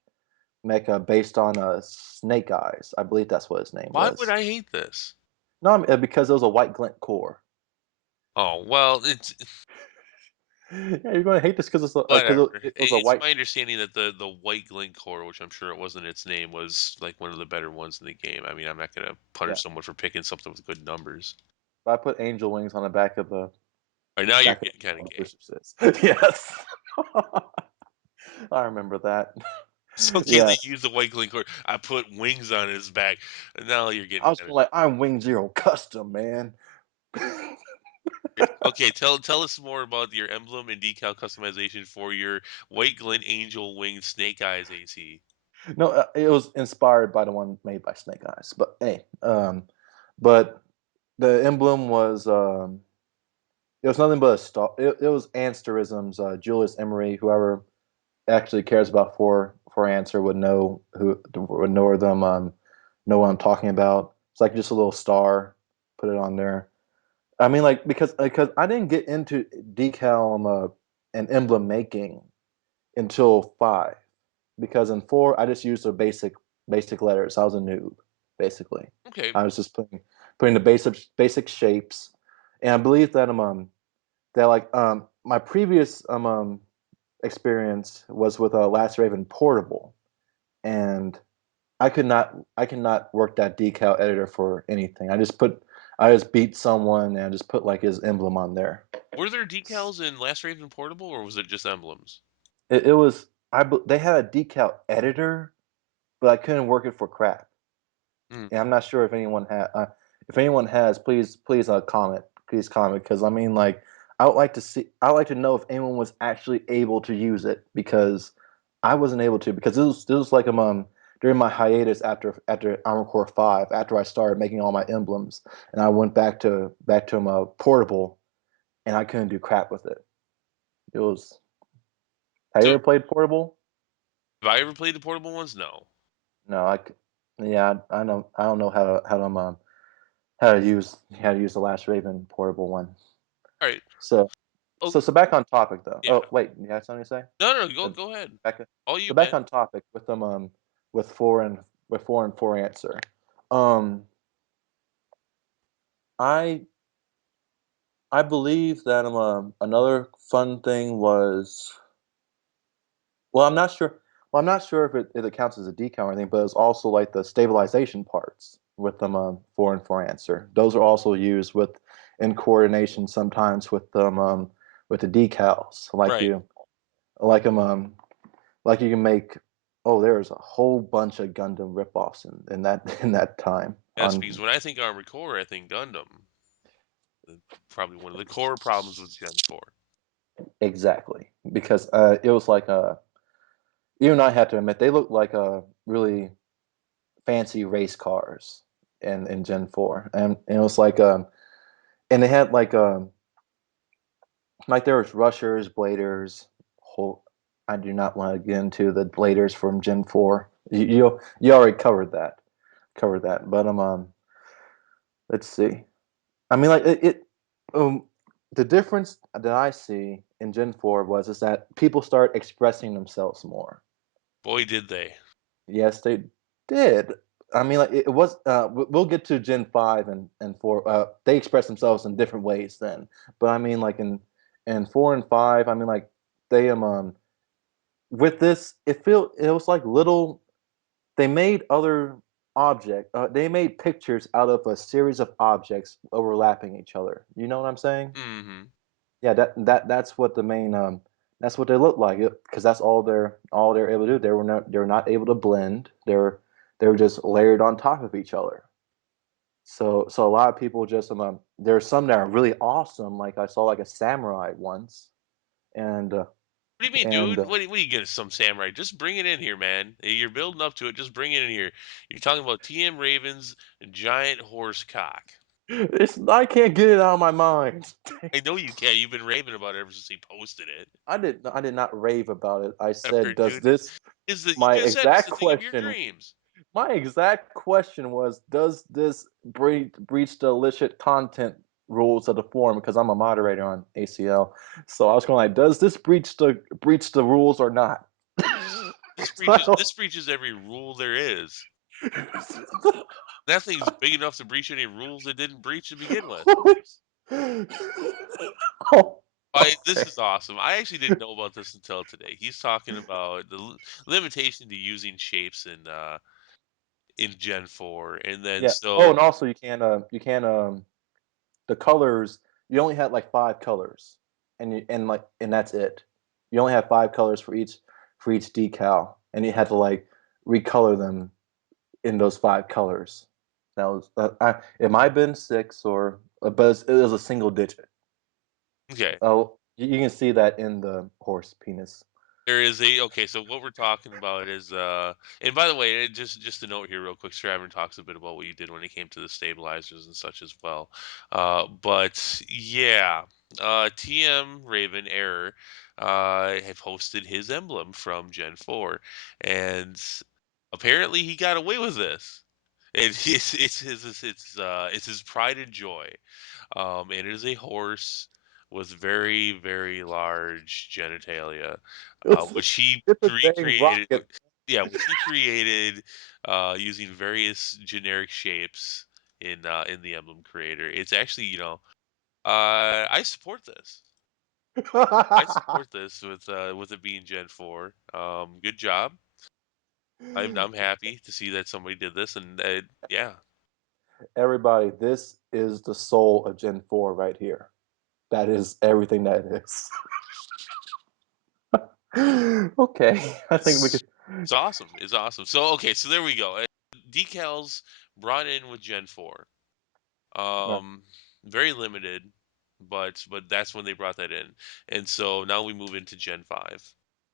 based on Snake Eyes. I believe that's what his name Why would was. I hate this? No, because it was a white glint core. Oh well, it's Yeah, you're going to hate this because whatever. it was a It's white. my understanding that the white Glencore, which I'm sure it wasn't its name, was like one of the better ones in the game. I mean, I'm not gonna Yeah, punish someone for picking something with good numbers. but I put angel wings on the All right, now you're back of getting kind of the gay. booster sets. Yes, I remember that. It's okay they Yes, use the white Glencore. I put wings on his back. And now you're I getting was kind of like, I'm Wing Zero custom, man. weird. Okay. Tell us more about your emblem and decal customization for your white glint angel winged snake eyes AC. No, it was inspired by the one made by Snake Eyes. But hey, but the emblem was it was nothing but a star. It was Ansterism's Julius Emery. Whoever actually cares about for answer would know them know what I'm talking about. It's like just a little star. Put it on there. I mean, like because I didn't get into decal and emblem making until 5 because in 4 I just used the basic letters. I was a noob basically. Okay. I was just putting the basic shapes, and I believe that like my previous experience was with a Last Raven portable, and I cannot work that decal editor for anything. I just beat someone and I just put like his emblem on there. Were there decals in Last Raven Portable, or was it just emblems? It was. they had a decal editor, but I couldn't work it for crap. Mm. And I'm not sure if anyone has, please comment. Please comment because I mean, like, I would like to know if anyone was actually able to use it because I wasn't able to because this was like during my hiatus after Armored Core 5 after I started making all my emblems and I went back to portable and I couldn't do crap with it. It was. Have you So ever played portable? have I ever played the portable ones? No. No, yeah, I don't know how to use the Last Raven portable one. All right. So Oh, so back on topic though. yeah. Oh wait, you have something to say? No, no, go Uh, go ahead. Back All you, so back man. on topic with four and four answer. Um I I believe that another fun thing was well I'm not sure I'm not sure if it counts as a decal or anything, but it's also like the stabilization parts with four and four answer. Those are also used with in coordination sometimes with the decals. Right. Like like you can make oh, there's a whole bunch of Gundam ripoffs in that in that time That's because on when I think Armored Core, I think Gundam. Uh, Probably one of the core problems with Gen 4. exactly because it was like even I have to admit they look like really fancy race cars in Gen 4 and it was and they had like there was rushers, bladers, whole I do not want to get into the bladers from Gen 4. You already covered that, but let's see. I mean, like um, the difference that I see in Gen 4 was is that people start expressing themselves more. Boy, did they. Yes, they did. I mean, like it was. We'll get to Gen 5 and 4. They express themselves in different ways then. But I mean, like in 4 and 5, I mean, like they with this, it was like little. They made other they made pictures out of a series of objects overlapping each other. You know what I'm saying? Mhm. Yeah, that's what the main that's what they look like because that's all they're able to do. They were not able to blend. They were just layered on top of each other. So a lot of people just there's some that are really awesome. Like I saw like a samurai once, and What do you mean, and dude? What do you get some samurai? Just bring it in here, man. You're building up to it. Just bring it in here. You're talking about TM Raven's giant horse cock. it's I can't get it out of my mind. I know you can. You've been raving about it ever since he posted it. I did not rave about it. I said, Ever, does dude. this Is the you my just said it's exact the thing of your question dreams. My exact question was, does this breach the illicit content rules of the forum? Because I'm a moderator on ACL, so I was going like, does this breach the rules or not? So This breaches every rule there is. That thing's big enough to breach any rules it didn't breach to begin with. oh, I This okay. is awesome. I actually didn't know about this until today. He's talking about the limitation to using shapes in Gen 4, and then Yeah. Oh, so and also you can the colors. You only had like five colors, and that's it. You only have five colors for each decal, and you had to like recolor them in those five colors. That was it might have been six or but it was a single digit. okay. Oh, you can see that in the horse penis. There is a okay, so what we're talking about is and by the way, just a note here real quick, Straven talks a bit about what you did when it came to the stabilizers and such as well. But yeah, TM Raven Error had posted his emblem from Gen 4 and apparently he got away with this. And it's his pride and joy. It is a horse with very, very large genitalia, It's which he it's a dang recreated. rocket. Yeah, which he created using various generic shapes in the emblem creator. It's actually, I support this. I support this with it being Gen 4. Good job. I'm happy to see that somebody did this, and yeah, Everybody, this is the soul of Gen 4 right here. That is everything that is. Okay, I think we It's could. it's awesome. It's awesome. So okay, so there we go. Decals brought in with Gen 4. Right. Um, Very limited, but that's when they brought that in. And so now we move into Gen 5.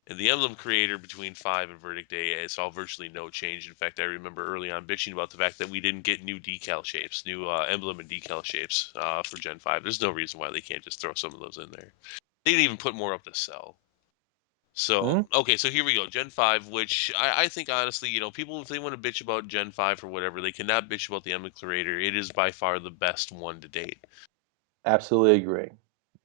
And the emblem creator between 5 and Verdict Day saw virtually no change. In fact, I remember early on bitching about the fact that we didn't get new decal shapes, new emblem and decal shapes for Gen 5. There's no reason why they can't just throw some of those in there. They didn't even put more up to sell. So, Mhm. okay, so here we go. Gen 5, which I think honestly, people, if they want to bitch about Gen 5 or whatever, they cannot bitch about the Emblem Creator. It is by far the best one to date. Absolutely agree.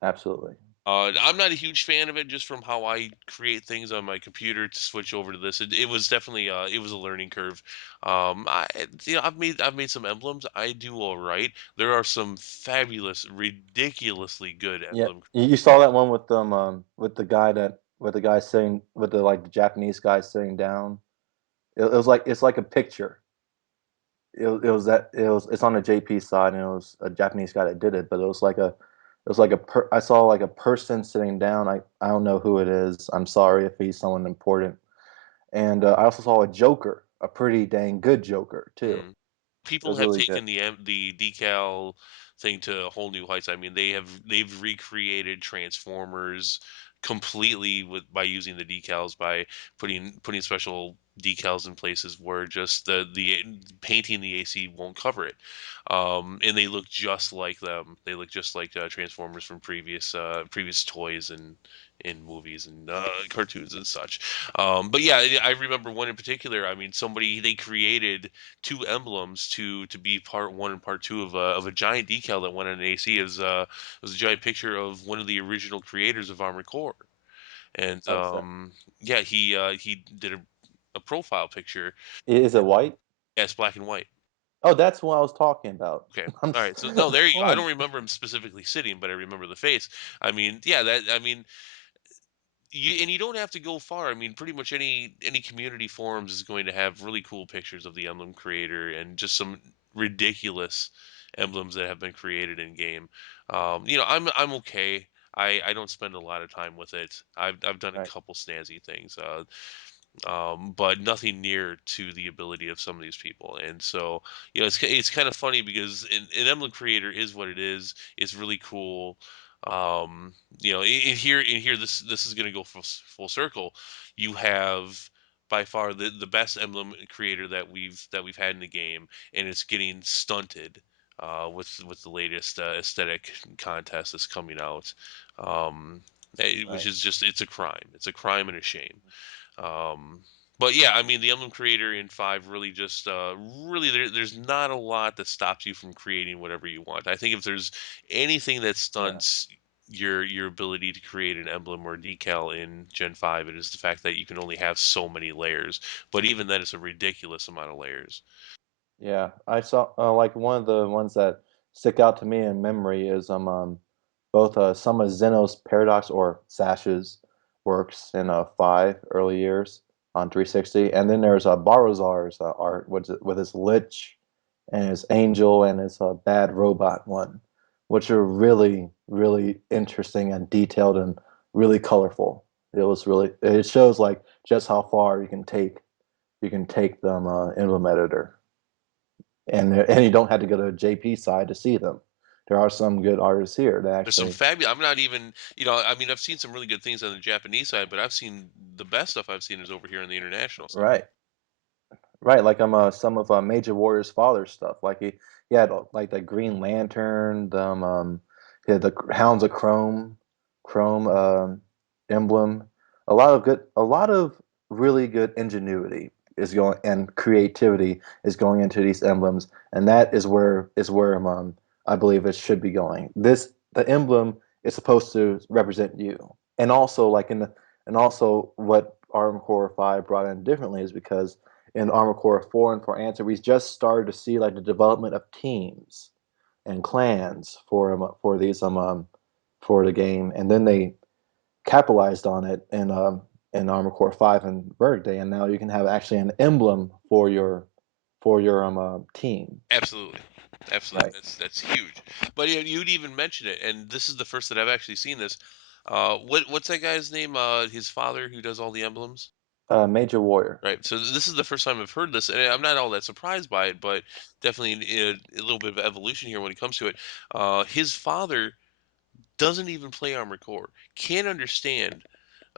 Absolutely. I'm not a huge fan of it just from how I create things on my computer to switch over to this. It was definitely it was a learning curve. I've made some emblems. I do all right. There are some fabulous, ridiculously good Yeah, emblem. you saw that one with the guy sitting with the Japanese guy sitting down? It was like it's like a picture. It's on the JP side, and it was a Japanese guy that did it, but I saw like a person sitting down. I don't know who it is. I'm sorry if he's someone important. And I also saw a Joker, a pretty dang good Joker too. Mm. It People was have really good. taken the decal thing to whole new heights. I mean, they've recreated Transformers completely with by using the decals, by putting special decals in places where just the painting the AC won't cover it. And they look just like them. They look just like Transformers from previous toys and in movies and cartoons and such. But yeah, I remember one in particular. I mean, somebody they created two emblems to be part one and part two of a giant decal that went on an AC. Is a giant picture of one of the original creators of Armored Core, and Oh, so yeah, he did a profile picture. is it white? Yeah, it's black and white. Oh, that's what I was talking about. Okay. I'm All s right. So no, there you go. I oh, don't remember him specifically sitting, but I remember the face. I mean, yeah, that I mean, you don't have to go far. I mean, pretty much any community forums is going to have really cool pictures of the emblem creator and just some ridiculous emblems that have been created in game. I'm okay. I don't spend a lot of time with it. I've done a right, couple snazzy things. But nothing near to the ability of some of these people. And so, it's kind of funny because an emblem creator is what it is. It's really cool. In here, this is going to go full circle. You have by far the best emblem creator that we've had in the game, and it's getting stunted. With the latest aesthetic contest that's coming out, which right. is just it's a crime. It's a crime and a shame. Um, but yeah, I mean, the Emblem Creator in 5 really just really there's not a lot that stops you from creating whatever you want. I think if there's anything that Yeah. stunts your ability to create an emblem or decal in Gen 5, it is the fact that you can only have so many layers. But even then, it's a ridiculous amount of layers. Yeah, I saw like one of the ones that stick out to me in memory is both some of Zeno's Paradox or Sash's works in 5 early years on 360, and then there's Barozar's art with his Lich and his Angel and his Bad Robot one, which are really interesting and detailed and really colorful. It shows like just how far you can take them Emblem Editor and you don't have to go to the JP side to see them. There are some good artists here that There's some actually fabulous. I'm not even, I mean, I've seen some really good things on the Japanese side, but I've seen the best stuff I've seen is over here on the international side. right. Right, like, some of, Major Warrior's father stuff, like, he had, like, the Green Lantern, he had the Hounds of Chrome, emblem. A lot of really good ingenuity is going and creativity is going into these emblems, and that is where I believe it should be going. The emblem is supposed to represent you, and also, and also what Armored Core 5 brought in differently is because in Armored Core 4 and for Answer, we just started to see like the development of teams and clans for these for the game, and then they capitalized on it in Armored Core 5 and Birthday, and now you can have actually an emblem for your team. Absolutely. Absolutely. Right. That's huge. But you'd even mention it, and this is the first that I've actually seen this. What's that guy's name? His father who does all the emblems? Major Warrior. Right. So this is the first time I've heard this, and I'm not all that surprised by it, but definitely a little bit of evolution here when it comes to it. His father doesn't even play Armored Core. Can't understand.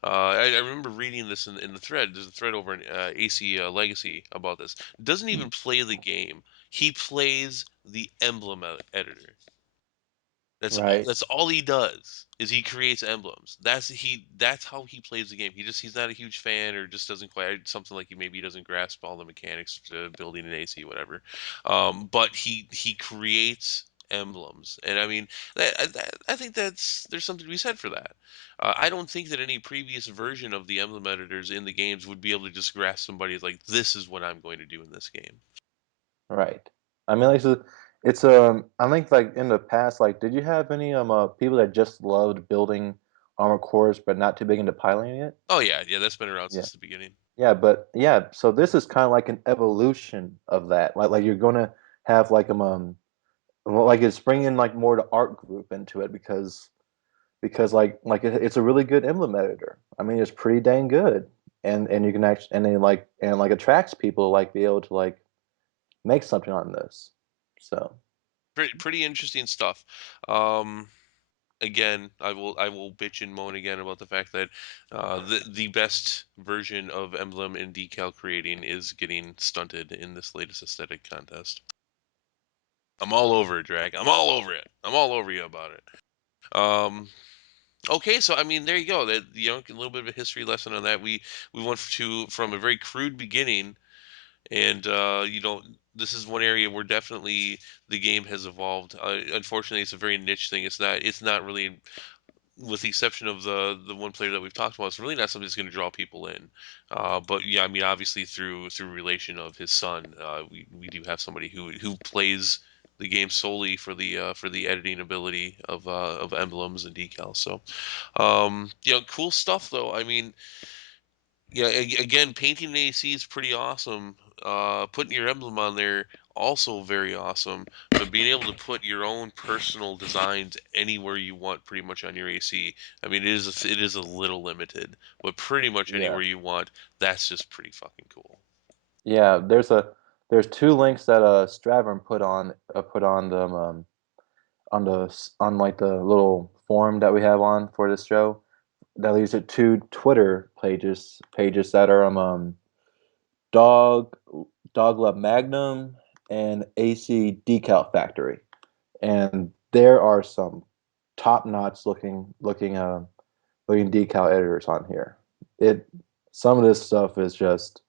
I remember reading this in the thread. There's a thread over in AC Legacy about this. Doesn't even play the game. He plays the editor. Right. That's all he does is he creates emblems. That's how he plays the game. He's not a huge fan or just doesn't quite something like he maybe doesn't grasp all the mechanics to building an AC whatever. But he creates emblems, and I mean I think there's something to be said for that. I don't think that any previous version of the emblem editors in the games would be able to just grasp somebody like this is what I'm going to do in this game. Right. I mean, like, it's I think like in the past, like, did you have any people that just loved building armor cores but not too big into piloting it? Oh yeah, that's been around Yeah. since the beginning. Yeah, but yeah, so this is kind of like an evolution of that. Like you're gonna have like well, like it's bringing like more the art group into it because it's a really good emblem editor. I mean, it's pretty dang good, and you can actually and then like attracts people to like be able to like make something on this. So Pretty interesting stuff. Um, Again, I will bitch and moan again about the fact that the best version of emblem and decal creating is getting stunted in this latest aesthetic contest. I'm all over it, Drag. I'm all over it. I'm all over you about it. Um, okay, so I mean, there you go. That a little bit of a history lesson on that. We went to from a very crude beginning, and this is one area where definitely the game has evolved. Unfortunately, it's a very niche thing. It's not really, with the exception of the one player that we've talked about, it's really not something that's going to draw people in. But yeah, I mean, obviously through relation of his son, we do have somebody who plays the game solely for the editing ability of emblems and decals. So, cool stuff though. I mean, yeah, again, painting an AC is pretty awesome. Putting your emblem on there also very awesome. But being able to put your own personal designs anywhere you want, pretty much on your AC. I mean, it is a little limited, but pretty much yeah, anywhere you want. That's just pretty fucking cool. yeah. There's two links that Stravern put on the on like the little forum that we have on for this show. That leads to two Twitter pages that are Dog Dogla Magnum and AC Decal Factory, and there are some top notch looking decal editors on here. It Some of this stuff is just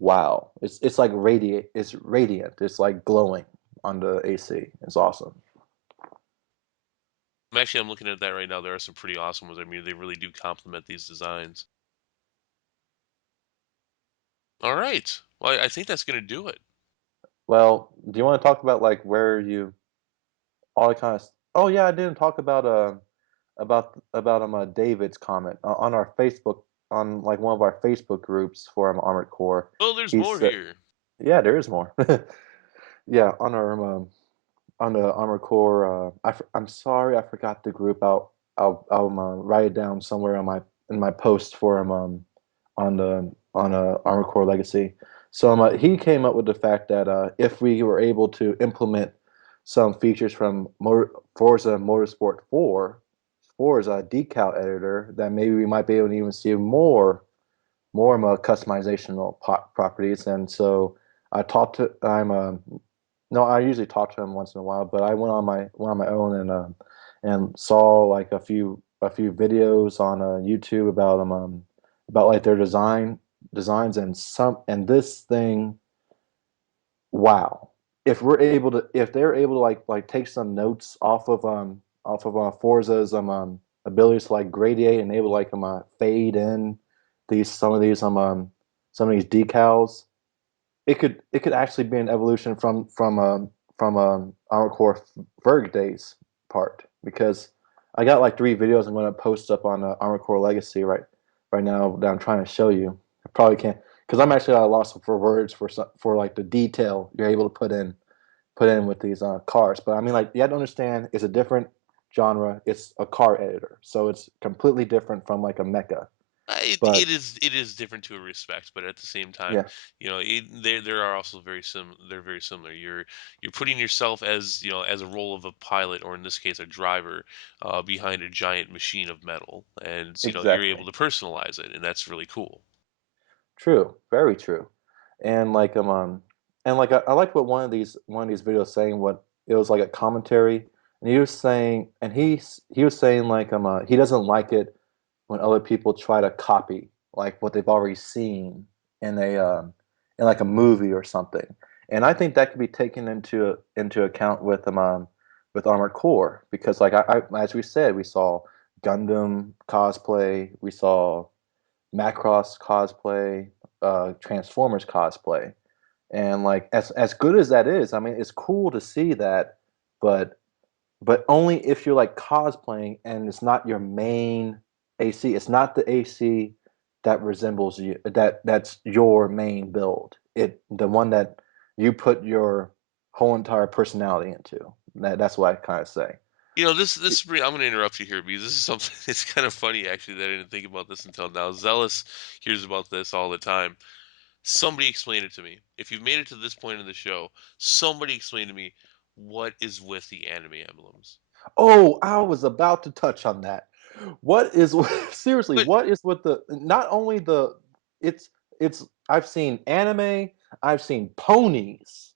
wow. It's like radiate. It's radiant. It's like glowing on the AC. It's awesome. I'm looking at that right now. There are some pretty awesome ones. I mean, they really do complement these designs. All right. Well, I think that's gonna do it. Well, do you want to talk about like where you all the kind of? Oh yeah, I didn't talk about David's comment on our Facebook on like one of our Facebook groups for Armored Core. Oh, there's He more said, here. "Yeah, there is more." Yeah, on the Armored Core. I'm sorry, I forgot the group. I'll write it down somewhere on my in my post for on the on Armored Core Legacy. So he came up with the fact that if we were able to implement some features from Forza Motorsport 4, Forza decal editor, that maybe we might be able to even see more customizational properties. And so I talked to I'm no, I usually talk to him once in a while, but I went on my own and saw like a few videos on YouTube about them about like their designs and some and this thing. Wow, if they're able to like take some notes off of Forza's abilities to like gradiate and able to like fade in these some of these decals, it could actually be an evolution from Armored Core Ferg Days part because I got like three videos I'm going to post up on Armored Core Legacy right now that I'm trying to show you. I probably can't because I'm actually at a loss for words for like the detail you're able to put in with these cars. But I mean, like you have to understand it's a different. genre, it's a car editor, so it's completely different from like a mecha. But It is different to a respect, but at the same time, yeah, there are also they're very similar. You're putting yourself as as a role of a pilot, or in this case, a driver, behind a giant machine of metal, and you're able exactly. to personalize it, and that's really cool. True, very true. And I liked what one of these videos saying what it was like a commentary, and he was saying, and he was saying he doesn't like it when other people try to copy like what they've already seen in in like a movie or something. And I think that could be taken into account with Armored Core because as we said, we saw Gundam cosplay, we saw Macross cosplay, Transformers cosplay, and like as good as that is, I mean, it's cool to see that, but only if you're like cosplaying and it's not your main AC. It's not the AC that resembles you. That's your main build. The one that you put your whole entire personality into. That's what I kind of say. I'm going to interrupt you here because this is something. It's kind of funny actually that I didn't think about this until now. Zealous hears about this all the time. Somebody explain it to me. If you've made it to this point in the show, somebody explain to me what is with the anime emblems. Oh, I was about to touch on that. What is seriously? But What is with the not only the it's I've seen anime, I've seen ponies,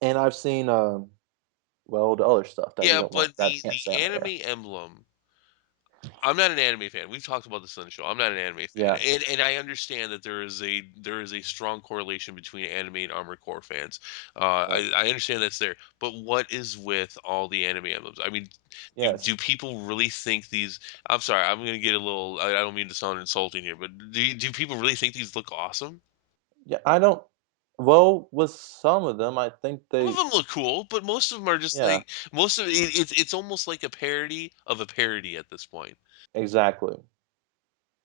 and I've seen well the other stuff that we yeah, don't want but that can't the say on anime air. emblem. I'm not an anime fan. We've talked about this on the show. I'm not an anime fan, Yeah, and I understand that there is a strong correlation between anime and Armored Core fans. right. I understand that's there, but what is with all the anime emblems? I mean, Yes. do people really think these? I'm sorry, I'm gonna get a little. I don't mean to sound insulting here, but do people really think these look awesome? Yeah, I don't well, with some of them, I think Some of they them look cool, but most of them are just yeah, like it's almost like a parody of a parody at this point. exactly.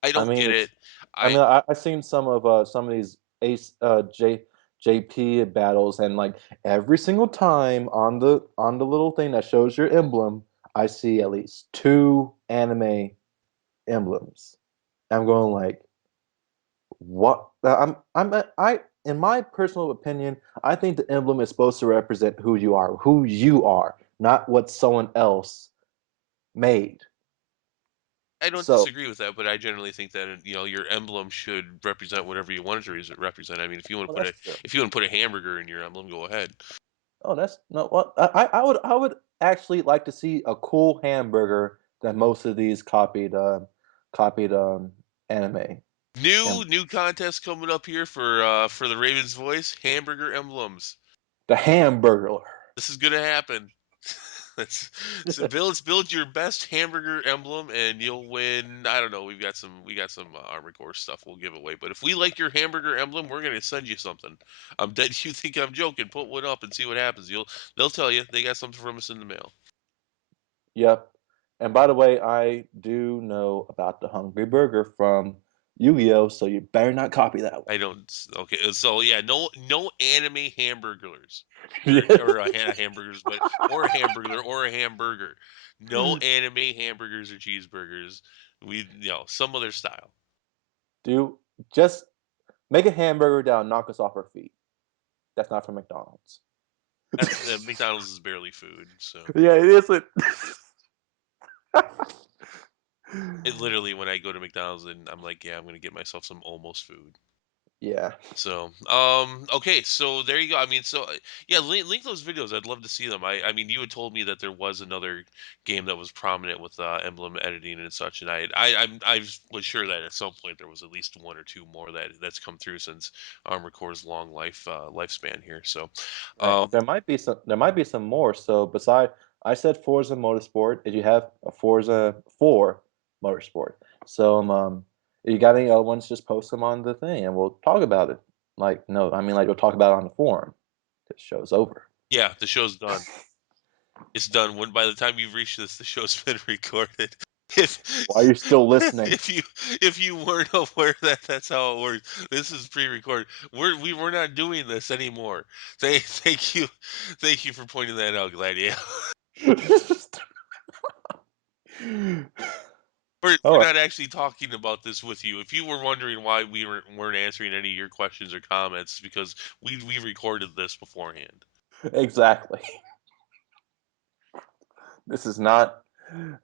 I I don't mean, get it. it's I I mean, I've seen some of these Ace JP battles, and like every single time on the little thing that shows your emblem, I see at least two anime emblems. I'm going like, what? I in my personal opinion, I think the emblem is supposed to represent who you are, not what someone else made. I don't So, disagree with that, but I generally think that your emblem should represent whatever you want it to represent. I mean, well, that's true. if you want to put a hamburger in your emblem, go ahead. Oh, that's no. What I would actually like to see a cool hamburger that most of these copied anime. And New contest coming up here for the Ravens voice hamburger emblems. the hamburger. This is gonna happen. So build your best hamburger emblem and you'll win. I don't know. We got some Armored Core stuff we'll give away. But if we like your hamburger emblem, we're gonna send you something. I'm dead. You think I'm joking? Put one up and see what happens. They'll tell you they got something from us in the mail. Yep. And by the way, I do know about the Hungry Burger from Yu-Gi-Oh, so you better not copy that I one. don't. Okay, so yeah, no anime hamburgers, Yes. or hamburgers, but or a hamburger or a hamburger. No anime hamburgers or cheeseburgers. We some other style. Do just make a hamburger that'll knock us off our feet. That's not from McDonald's. That's McDonald's is barely food, so Yeah, it isn't. it literally when I go to McDonald's and I'm like, yeah, I'm gonna get myself some almost food. Yeah. So, okay, so there you go. I mean, so yeah, link those videos. I'd love to see them. I mean, you had told me that there was another game that was prominent with emblem editing and such, and I was sure that at some point there was at least one or two more that's come through since Armored Core's long lifespan here. So, Right. um, There might be some more. So beside I said Forza Motorsport. Did you have a Forza 4 Motorsport? So if you got any other ones, just post them on the thing and we'll talk about it. Like no, I mean like we'll talk about it on the forum. This show's over. yeah, the show's done. It's done. When by the time you've reached this, the show's been recorded. If Why are you still listening? if you if you weren't aware that that's how it works, this is pre-recorded. We're not doing this anymore. Thank you for pointing that out, Gladiale. We're All right, not actually talking about this with you. If you were wondering why weren't answering any of your questions or comments, it's because we recorded this beforehand. exactly. This is not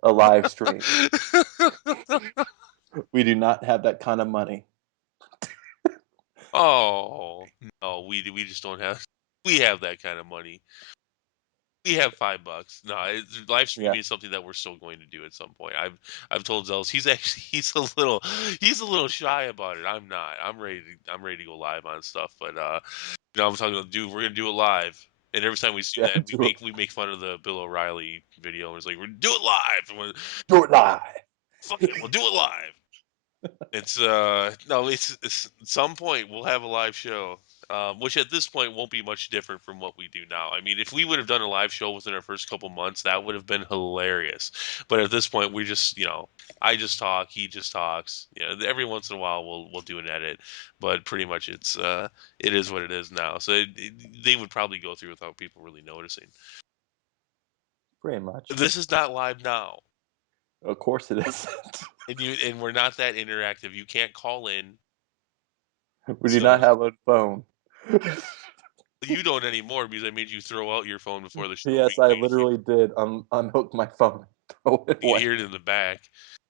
a live stream. We do not have that kind of money. Oh no, we just don't have. We have that kind of money. We have $5. No, live Yeah, streaming is something that we're still going to do at some point. I've told Zealous he's a little shy about it. I'm not. I'm ready to go live on stuff. But I'm talking about, dude, we're gonna do it live. And every time we do yeah. that, we make fun of the Bill O'Reilly video. And it's like, we're do it live. And Do it live. fuck it, we'll do it live. It's no, it's at some point we'll have a live show, which at this point won't be much different from what we do now. I mean, if we would have done a live show within our first couple months, that would have been hilarious. But at this point, we just, I just talk, he just talks. Every once in a while we'll do an edit, but pretty much it is what it is now. So they would probably go through without people really noticing. Pretty much. This is not live now, Of course it is. and we're not that interactive. You can't call in, We do not so. have a phone. You don't anymore because I made you throw out your phone before the show. Yes, I literally did unhook my phone, throw it You can away. hear it in the back.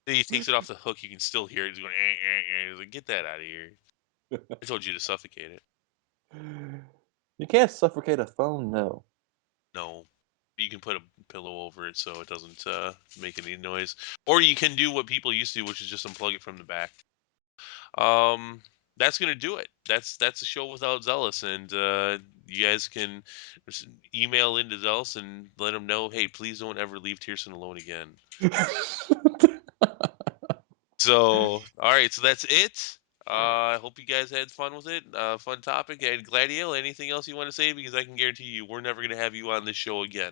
Then he takes it off the hook. You can still hear it. He's going, eh, eh, eh. He's like, get that out of here. I told you to suffocate it. You can't suffocate a phone, no. No. You can put a pillow over it so it doesn't make any noise. Or you can do what people used to do, which is just unplug it from the back. Um, that's gonna do it. That's a show without Zealous, and you guys can email into Zealous and let him know, hey, please don't ever leave Tearsin alone again. So, all right, so that's it. I hope you guys had fun with it. Fun topic. And Gladiale, anything else you want to say? Because I can guarantee you, we're never gonna have you on this show again.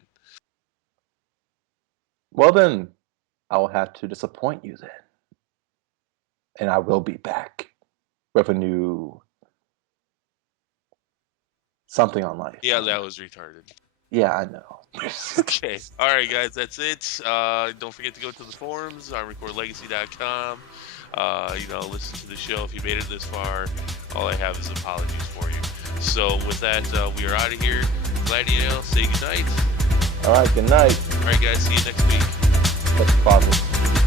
Well then, I will have to disappoint you then, and I will be back with a new something on life. I Yeah, don't that know. was retarded. Yeah, I know. Okay. All right, guys, that's it. Don't forget to go to the forums on recordlegacy.com. Listen to the show. If you made it this far, all I have is apologies for you. So, with that, we are out of here. Gladiale, say goodnight. All right, good night. All right, guys, see you next week. Catch the positive.